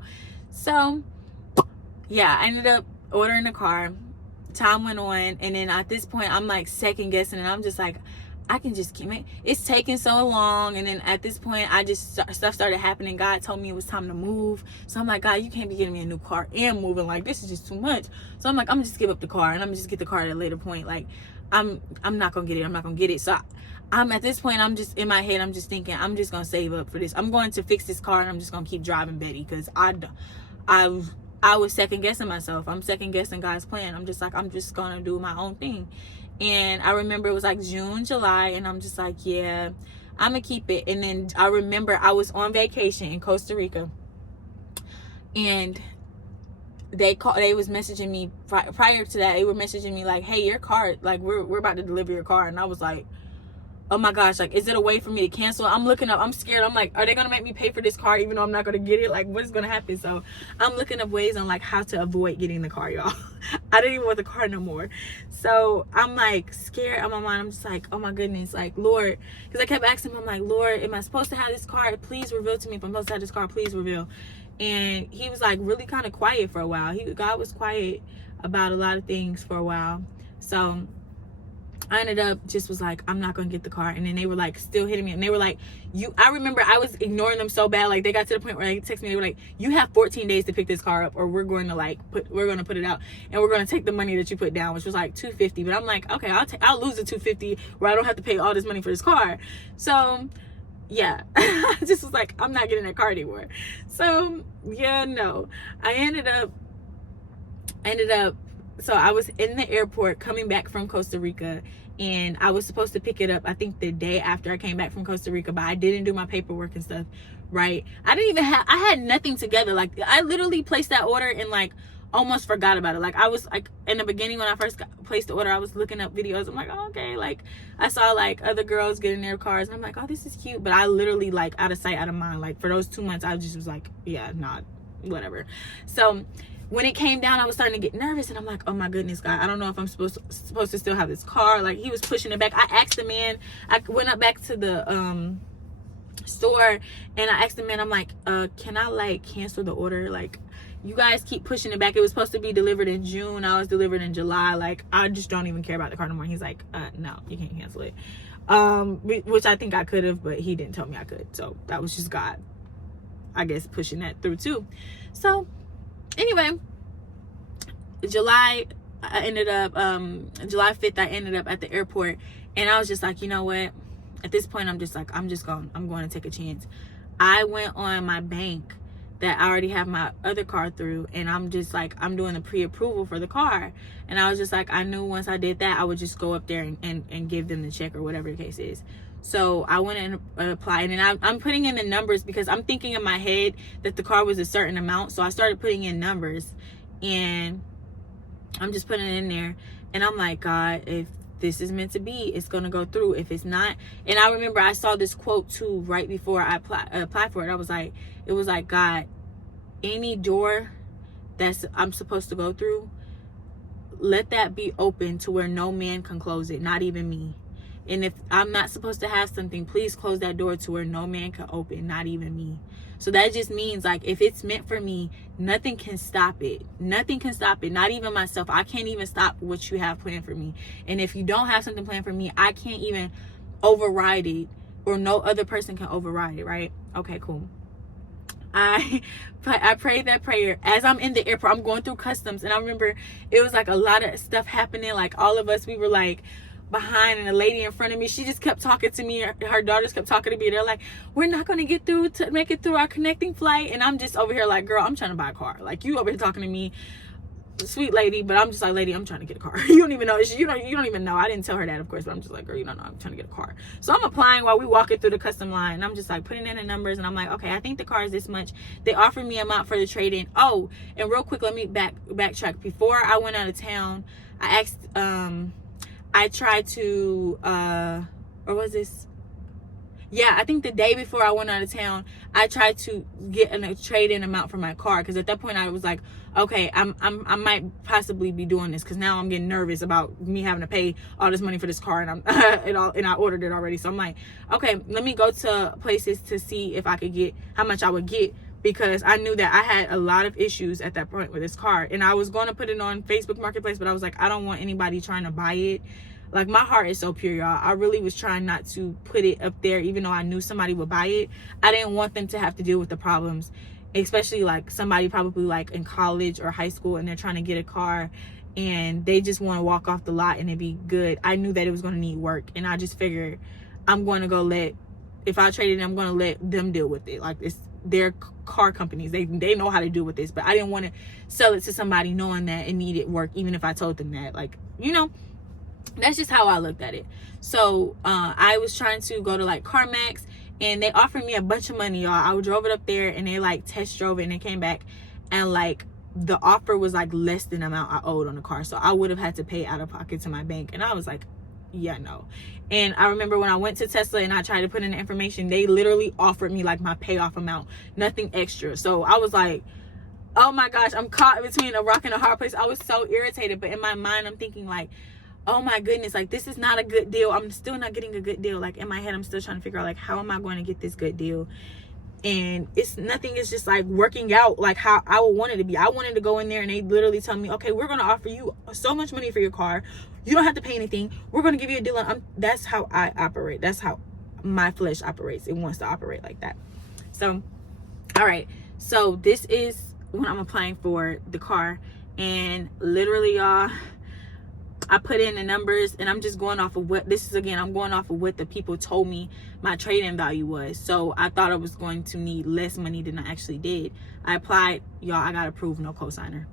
So yeah, I ended up ordering the car. Time went on, and then at this point I'm like second guessing, and I'm just like, I can just keep it. It's taking so long. And then at this point, stuff started happening. God told me it was time to move. So I'm like, God, you can't be getting me a new car and moving. Like, this is just too much. So I'm like, I'm gonna just give up the car, and I'm gonna just get the car at a later point. Like, I'm not gonna get it. I'm not gonna get it. So I'm at this point, I'm just in my head, I'm just thinking, I'm just gonna save up for this. I'm going to fix this car, and I'm just gonna keep driving Betty, because I was second guessing myself. I'm second guessing God's plan. I'm just like, I'm just gonna do my own thing. And I remember it was like June, July, and I'm just like, yeah, I'm gonna keep it. And then I remember I was on vacation in Costa Rica, and they was messaging me prior to that. They were messaging me like, hey, your car, like, we're about to deliver your car. And I was like, oh my gosh, like, is it a way for me to cancel? I'm looking up, I'm scared. I'm like, are they gonna make me pay for this car even though I'm not gonna get it? Like, what's gonna happen? So I'm looking up ways on like how to avoid getting the car, y'all. I didn't even want the car no more. So I'm like scared on my mind. I'm just like, oh my goodness, like, Lord, because I kept asking him, I'm like, Lord, am I supposed to have this car? Please reveal to me if I'm supposed to have this car. Please reveal. And he was like really kind of quiet for a while. God was quiet about a lot of things for a while. So I ended up just was like, I'm not gonna get the car. And then they were like still hitting me, and they were like, I remember I was ignoring them so bad. Like, they got to the point where they texted me, they were like, you have 14 days to pick this car up, or we're going to put it out, and we're going to take the money that you put down, which was like $250. But I'm like, okay, I'll lose the $250 where I don't have to pay all this money for this car. So yeah, I just was like, I'm not getting that car anymore. So yeah, no, I ended up so I was in the airport coming back from Costa Rica, and I was supposed to pick it up, I think the day after I came back from Costa Rica, but I didn't do my paperwork and stuff right. I had nothing together. Like, I literally placed that order and like almost forgot about it. Like, I was like, in the beginning when I first placed the order, I was looking up videos. I'm like, oh, okay, like I saw like other girls getting their cars, and I'm like, oh, this is cute. But I literally, like, out of sight, out of mind. Like, for those 2 months, I just was like, yeah, not whatever. So when it came down, I was starting to get nervous, and I'm like, oh my goodness, God, I don't know if I'm supposed to still have this car. Like, he was pushing it back. I asked the man, I went up back to the store, and I asked the man, I'm like, can I like cancel the order? Like, you guys keep pushing it back. It was supposed to be delivered in June. I was delivered in July. Like, I just don't even care about the car no more. He's like, no, you can't cancel it. Which I think I could have, but he didn't tell me I could. So that was just God, I guess, pushing that through too. So anyway, July 5th, I ended up at the airport, and I was just like, you know what? At this point, I'm going to take a chance. I went on my bank that I already have my other car through, and I'm just like, I'm doing the pre-approval for the car. And I was just like, I knew once I did that, I would just go up there and give them the check or whatever the case is. So I went and applied, and I'm putting in the numbers because I'm thinking in my head that the car was a certain amount. So I started putting in numbers, and I'm just putting it in there. And I'm like, God, if this is meant to be, it's going to go through. If it's not. And I remember I saw this quote too right before I applied for it. It was like, God, any door that's I'm supposed to go through, let that be open to where no man can close it, not even me. And if I'm not supposed to have something, please close that door to where no man can open, not even me. So that just means, like, if it's meant for me, nothing can stop it. Nothing can stop it. Not even myself. I can't even stop what you have planned for me. And if you don't have something planned for me, I can't even override it, or no other person can override it, right? Okay, cool. I prayed that prayer as I'm in the airport. I'm going through customs, and I remember it was like a lot of stuff happening. Like, all of us, we were like behind, and a lady in front of me, she just kept talking to me. Her daughters kept talking to me. They're like, we're not going to get through to make it through our connecting flight. And I'm just over here like, girl, I'm trying to buy a car. Like, you over here talking to me, sweet lady, but I'm just like, lady, I'm trying to get a car. You don't even know. You don't even know. I didn't tell her that, of course, but I'm just like, girl, you don't know, I'm trying to get a car. So I'm applying while we walking through the custom line, and I'm just like putting in the numbers, and I'm like, okay, I think the car is this much. They offered me amount for the trade-in. Oh, and real quick, let me backtrack. Before I went out of town, I asked, I tried to, or was this? Yeah, I think the day before I went out of town, I tried to get a trade-in amount for my car, because at that point I was like, okay, I might possibly be doing this, because now I'm getting nervous about me having to pay all this money for this car, and I ordered it already. So I'm like, okay, let me go to places to see if I could get how much I would get, because I knew that I had a lot of issues at that point with this car, and I was going to put it on Facebook Marketplace, but I was like, I don't want anybody trying to buy it. Like, my heart is so pure, y'all. I really was trying not to put it up there, even though I knew somebody would buy it. I didn't want them to have to deal with the problems, especially like somebody probably like in college or high school, and they're trying to get a car and they just want to walk off the lot and it be good. I knew that it was going to need work, and I just figured I'm going to go if I trade it, I'm going to let them deal with it. Like, it's their car companies. They know how to deal with this, but I didn't want to sell it to somebody knowing that it needed work, even if I told them that. Like, you know, that's just how I looked at it. So I was trying to go to like CarMax, and they offered me a bunch of money, y'all. I drove it up there, and they like test drove it, and they came back, and like the offer was like less than the amount I owed on the car. So I would have had to pay out of pocket to my bank. And I was like, yeah, no. And I remember when I went to Tesla and I tried to put in the information, they literally offered me like my payoff amount, nothing extra. So I was like, oh my gosh, I'm caught between a rock and a hard place. I was so irritated, but in my mind I'm thinking like, oh my goodness, like this is not a good deal. I'm still not getting a good deal. Like in my head I'm still trying to figure out like, how am I going to get this good deal? And it's nothing is just like working out like how I would want it to be. I wanted to go in there and they literally tell me, okay, we're going to offer you so much money for your car, you don't have to pay anything, we're going to give you a deal. That's how I operate. That's how my flesh operates. It wants to operate like that. So all right, so this is when I'm applying for the car, and literally y'all, I put in the numbers and I'm just going off of what this is. Again, I'm going off of what the people told me my trade-in value was. So I thought I was going to need less money than I actually did. I applied, y'all, I got approved, no cosigner.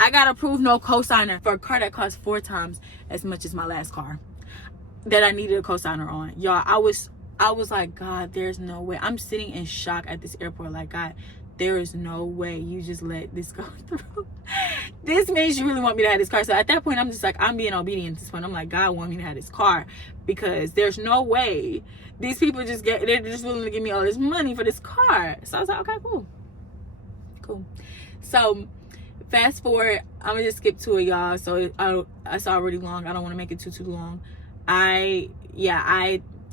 I got approved, no cosigner for a car that cost 4 times as much as my last car that I needed a cosigner on. Y'all, I was like, God, there's no way. I'm sitting in shock at this airport like, God, there is no way you just let this go through. This means you really want me to have this car. So at that point, I'm just like, I'm being obedient at this point. I'm like, God want me to have this car, because there's no way these people they're just willing to give me all this money for this car. So I was like, okay, cool. So fast forward, I'm gonna just skip to it, y'all. So it's already long. I don't want to make it too long. I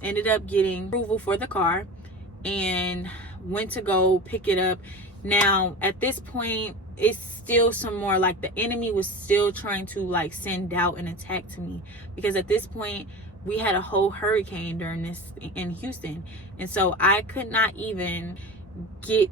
ended up getting approval for the car and went to go pick it up. Now at this point, it's still some more like the enemy was still trying to like send doubt and attack to me, because at this point we had a whole hurricane during this in Houston, and so I could not even get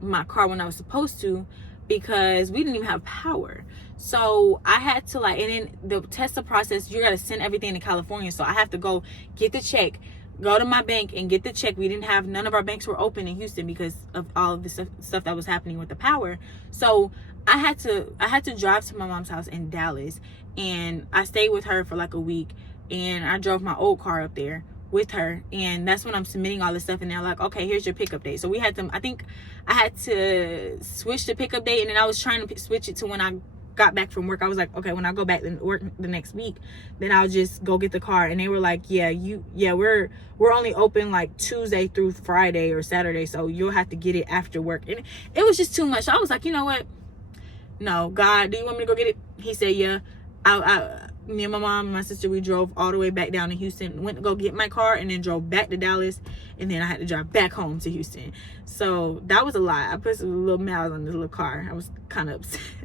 my car when I was supposed to, because we didn't even have power. So I had to like, and then the Tesla process, you got to send everything to California. So I have to go get the check, go to my bank and get the check. We didn't have, none of our banks were open in Houston because of all of the stuff that was happening with the power. So I had to drive to my mom's house in Dallas, and I stayed with her for like a week, and I drove my old car up there with her, and that's when I'm submitting all this stuff, and they're like, okay, here's your pickup date. So we had to, I think I had to switch the pickup date, and then I was trying to switch it to when I got back from work. I was like, okay, when I go back to work the next week, then I'll just go get the car. And they were like, we're only open like Tuesday through Friday or Saturday, so you'll have to get it after work. And it was just too much. So I was like, you know what, no, God, do you want me to go get it? He said, yeah. Me and my mom and my sister, we drove all the way back down to Houston, went to go get my car, and then drove back to Dallas, and then I had to drive back home to Houston. So that was a lot. I put some little miles on this little car. I was kind of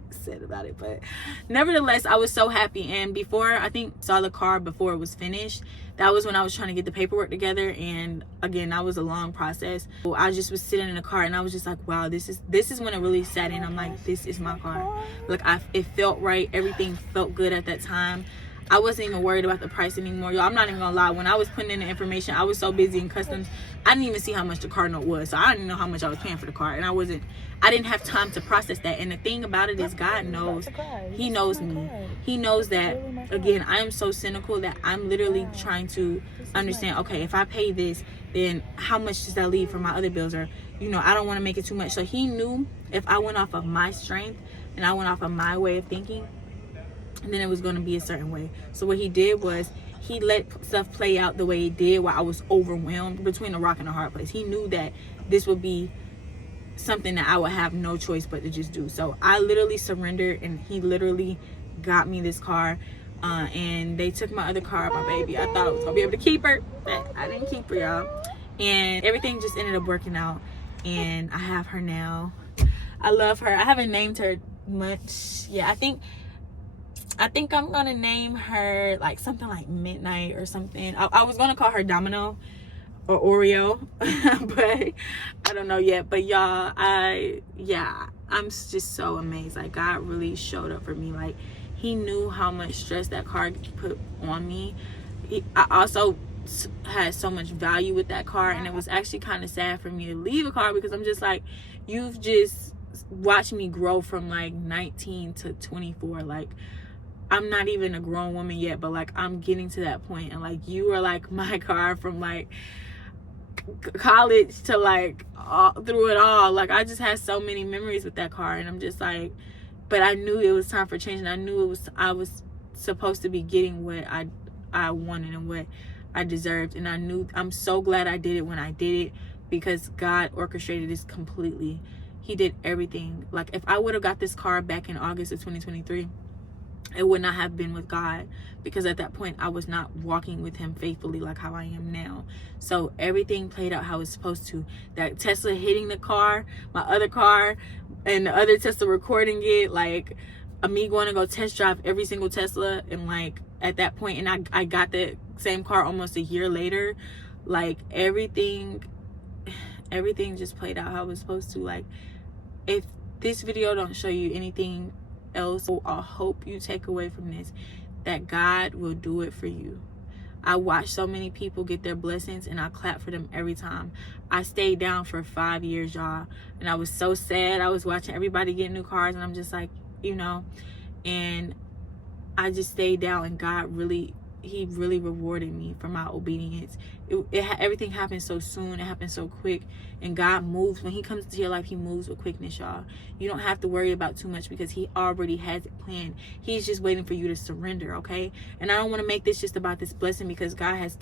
upset about it, but nevertheless, I was so happy. And before, I think saw the car before it was finished, that was when I was trying to get the paperwork together, and again, that was a long process. So I just was sitting in the car, and I was just like, wow, this is when it really sat in. I'm like, this is my car. Like, it felt right. Everything felt good at that time. I wasn't even worried about the price anymore, y'all. I'm not even gonna lie. When I was putting in the information, I was so busy in customs, I didn't even see how much the car note was. So I didn't know how much I was paying for the car, and I didn't have time to process that. And the thing about it is, God knows, He knows me. He knows that, again, I am so cynical that I'm literally trying to understand, okay, if I pay this, then how much does that leave for my other bills? Or, I don't want to make it too much. So He knew if I went off of my strength and I went off of my way of thinking, and then it was going to be a certain way. So what He did was He let stuff play out the way it did while I was overwhelmed between a rock and a hard place. He knew that this would be something that I would have no choice but to just do. So I literally surrendered, and He literally got me this car. And they took my other car, my baby. I thought I was going to be able to keep her, but I didn't keep her, y'all. And everything just ended up working out, and I have her now. I love her. I haven't named her much. Yeah, I think I'm gonna name her like something like Midnight or something. I was gonna call her Domino or Oreo, but I don't know yet. But y'all, I'm just so amazed. Like, God really showed up for me. Like, He knew how much stress that car put on me. I also had so much value with that car, and it was actually kind of sad for me to leave a car, because I'm just like, you've just watched me grow from like 19 to 24. Like, I'm not even a grown woman yet, but like, I'm getting to that point. And like, you are like my car from like college to like through it all. Like, I just had so many memories with that car, and I'm just like, but I knew it was time for change, and I knew I was supposed to be getting what I wanted and what I deserved. And I'm so glad I did it when I did it, because God orchestrated this completely. He did everything. Like, if I would have got this car back in August of 2023, it would not have been with God, because at that point I was not walking with him faithfully like how I am now. So everything played out how it's supposed to. That Tesla hitting the car, my other car, and the other Tesla recording it, like me going to go test drive every single Tesla, and like at that point, and I got the same car almost a year later. Like everything just played out how it was supposed to. Like, if this video don't show you anything else, I hope you take away from this that God will do it for you. I watched so many people get their blessings, and I clap for them every time. I stayed down for 5 years, y'all, and I was so sad. I was watching everybody get new cars, and I'm just like, and I just stayed down, and God really, he really rewarded me for my obedience. Everything happened so soon. It happened so quick. And God moves. When he comes into your life, he moves with quickness, y'all. You don't have to worry about too much, because he already has it planned. He's just waiting for you to surrender, okay? And I don't want to make this just about this blessing, because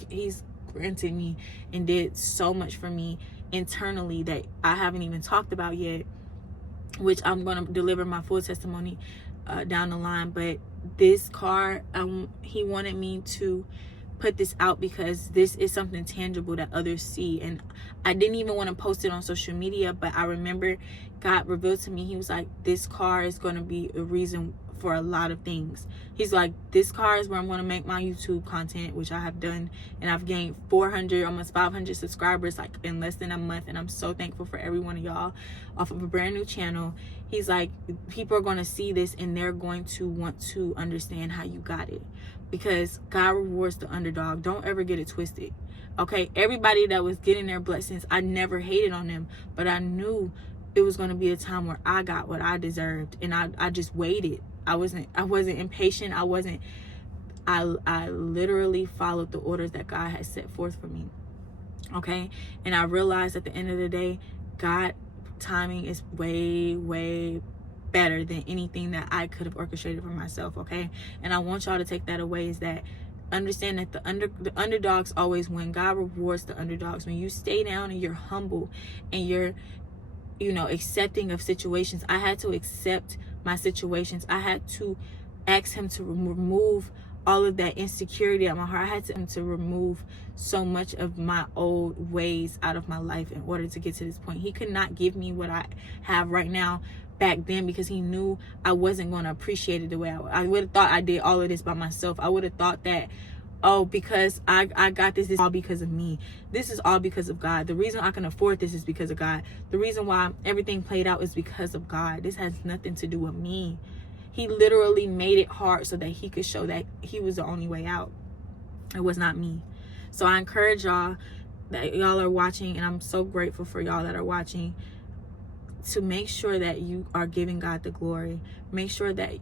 he's granted me and did so much for me internally that I haven't even talked about yet, which I'm going to deliver my full testimony down the line. But this car, he wanted me to put this out, because this is something tangible that others see. And I didn't even want to post it on social media, but I remember God revealed to me, he was like, this car is going to be a reason for a lot of things. He's like, this car is where I'm going to make my YouTube content, which I have done, and I've gained 400, almost 500 subscribers like in less than a month, and I'm so thankful for every one of y'all off of a brand new channel. He's like, people are going to see this, and they're going to want to understand how you got it, because God rewards the underdog. Don't ever get it twisted, okay? Everybody that was getting their blessings, I never hated on them, but I knew it was going to be a time where I got what I deserved, and I just waited. I wasn't impatient. I literally followed the orders that God had set forth for me, okay? And I realized at the end of the day, God timing is way, way better than anything that I could have orchestrated for myself, okay? And I want y'all to take that away, is that understand that the underdogs always win. God rewards the underdogs. When you stay down and you're humble and you're accepting of situations. I had to accept my situations. I had to ask him to remove all of that insecurity out of my heart. I had to remove so much of my old ways out of my life in order to get to this point. He could not give me what I have right now back then, because he knew I wasn't going to appreciate it the way I would have thought I did all of this by myself. I would have thought that, oh, because I got this is all because of me. This is all because of God. The reason I can afford this is because of God. The reason why everything played out is because of God. This has nothing to do with me. He literally made it hard so that he could show that he was the only way out. It was not me. So I encourage y'all that y'all are watching, and I'm so grateful for y'all that are watching, to make sure that you are giving God the glory. Make sure that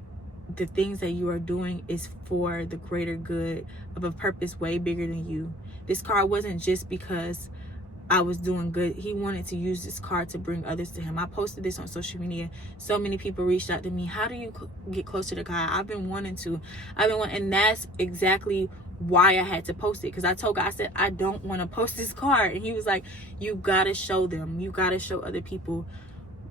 the things that you are doing is for the greater good of a purpose way bigger than you. This car wasn't just because I was doing good. He wanted to use this car to bring others to him. I posted this on social media. So many people reached out to me. How do you get closer to God? I've been wanting to. And that's exactly why I had to post it. Because I told God, I said, I don't want to post this car. And he was like, you got to show them. You got to show other people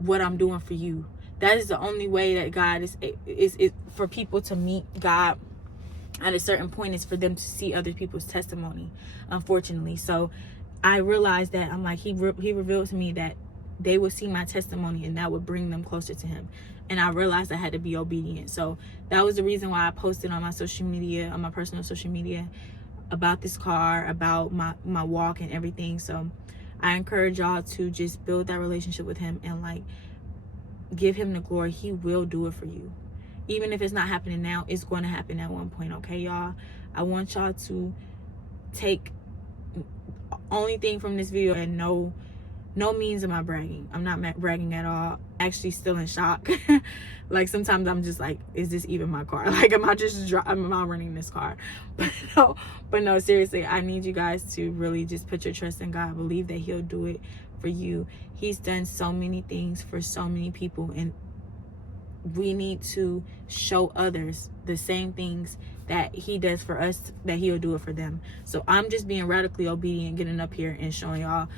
what I'm doing for you. That is the only way that God is for people to meet God at a certain point, is for them to see other people's testimony, unfortunately. So I realized that, I'm like, he revealed to me that they would see my testimony, and that would bring them closer to him. And I realized I had to be obedient. So that was the reason why I posted on my social media, on my personal social media, about this car, about my walk and everything. So I encourage y'all to just build that relationship with him, and like, give him the glory. He will do it for you. Even if it's not happening now, it's going to happen at one point, okay, y'all? I want y'all to take only thing from this video, and no means am I bragging. I'm not bragging at all. Actually still in shock. Like, sometimes I'm just like, is this even my car? Like, am I running this car? But no, seriously, I need you guys to really just put your trust in God. Believe that he'll do it for you. He's done so many things for so many people, and we need to show others the same things that he does for us, that he'll do it for them. So I'm just being radically obedient, getting up here and showing y'all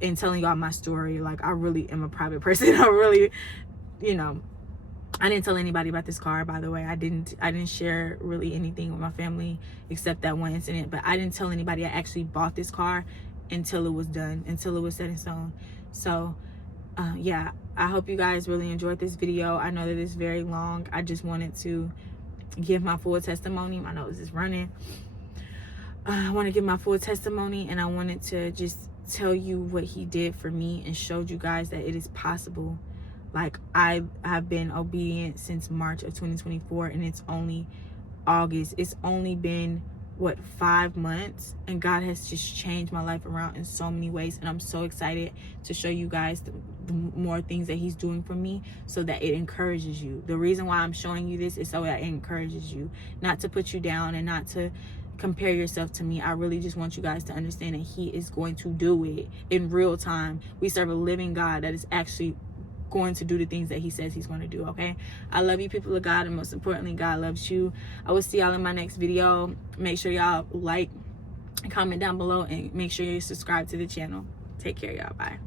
and telling y'all my story. Like, I really am a private person. I really, you know, I didn't tell anybody about this car, by the way. I didn't share really anything with my family except that one incident. But I didn't tell anybody I actually bought this car until it was done, until it was set in stone. So yeah, I hope you guys really enjoyed this video. I know that it's very long. I just wanted to give my full testimony. My nose is running. I want to give my full testimony, and I wanted to just tell you what he did for me and showed you guys that it is possible. Like, I have been obedient since March of 2024, and it's only August. It's only been, what, 5 months, and God has just changed my life around in so many ways. And I'm so excited to show you guys the more things that he's doing for me, so that it encourages you. The reason why I'm showing you this is so that it encourages you, not to put you down and not to compare yourself to me. I really just want you guys to understand that he is going to do it in real time. We serve a living God that is actually going to do the things that he says he's going to do. Okay, I love you, people of God, and most importantly, God loves you. I will see y'all in my next video. Make sure y'all like, comment down below, and make sure you subscribe to the channel. Take care, y'all. Bye.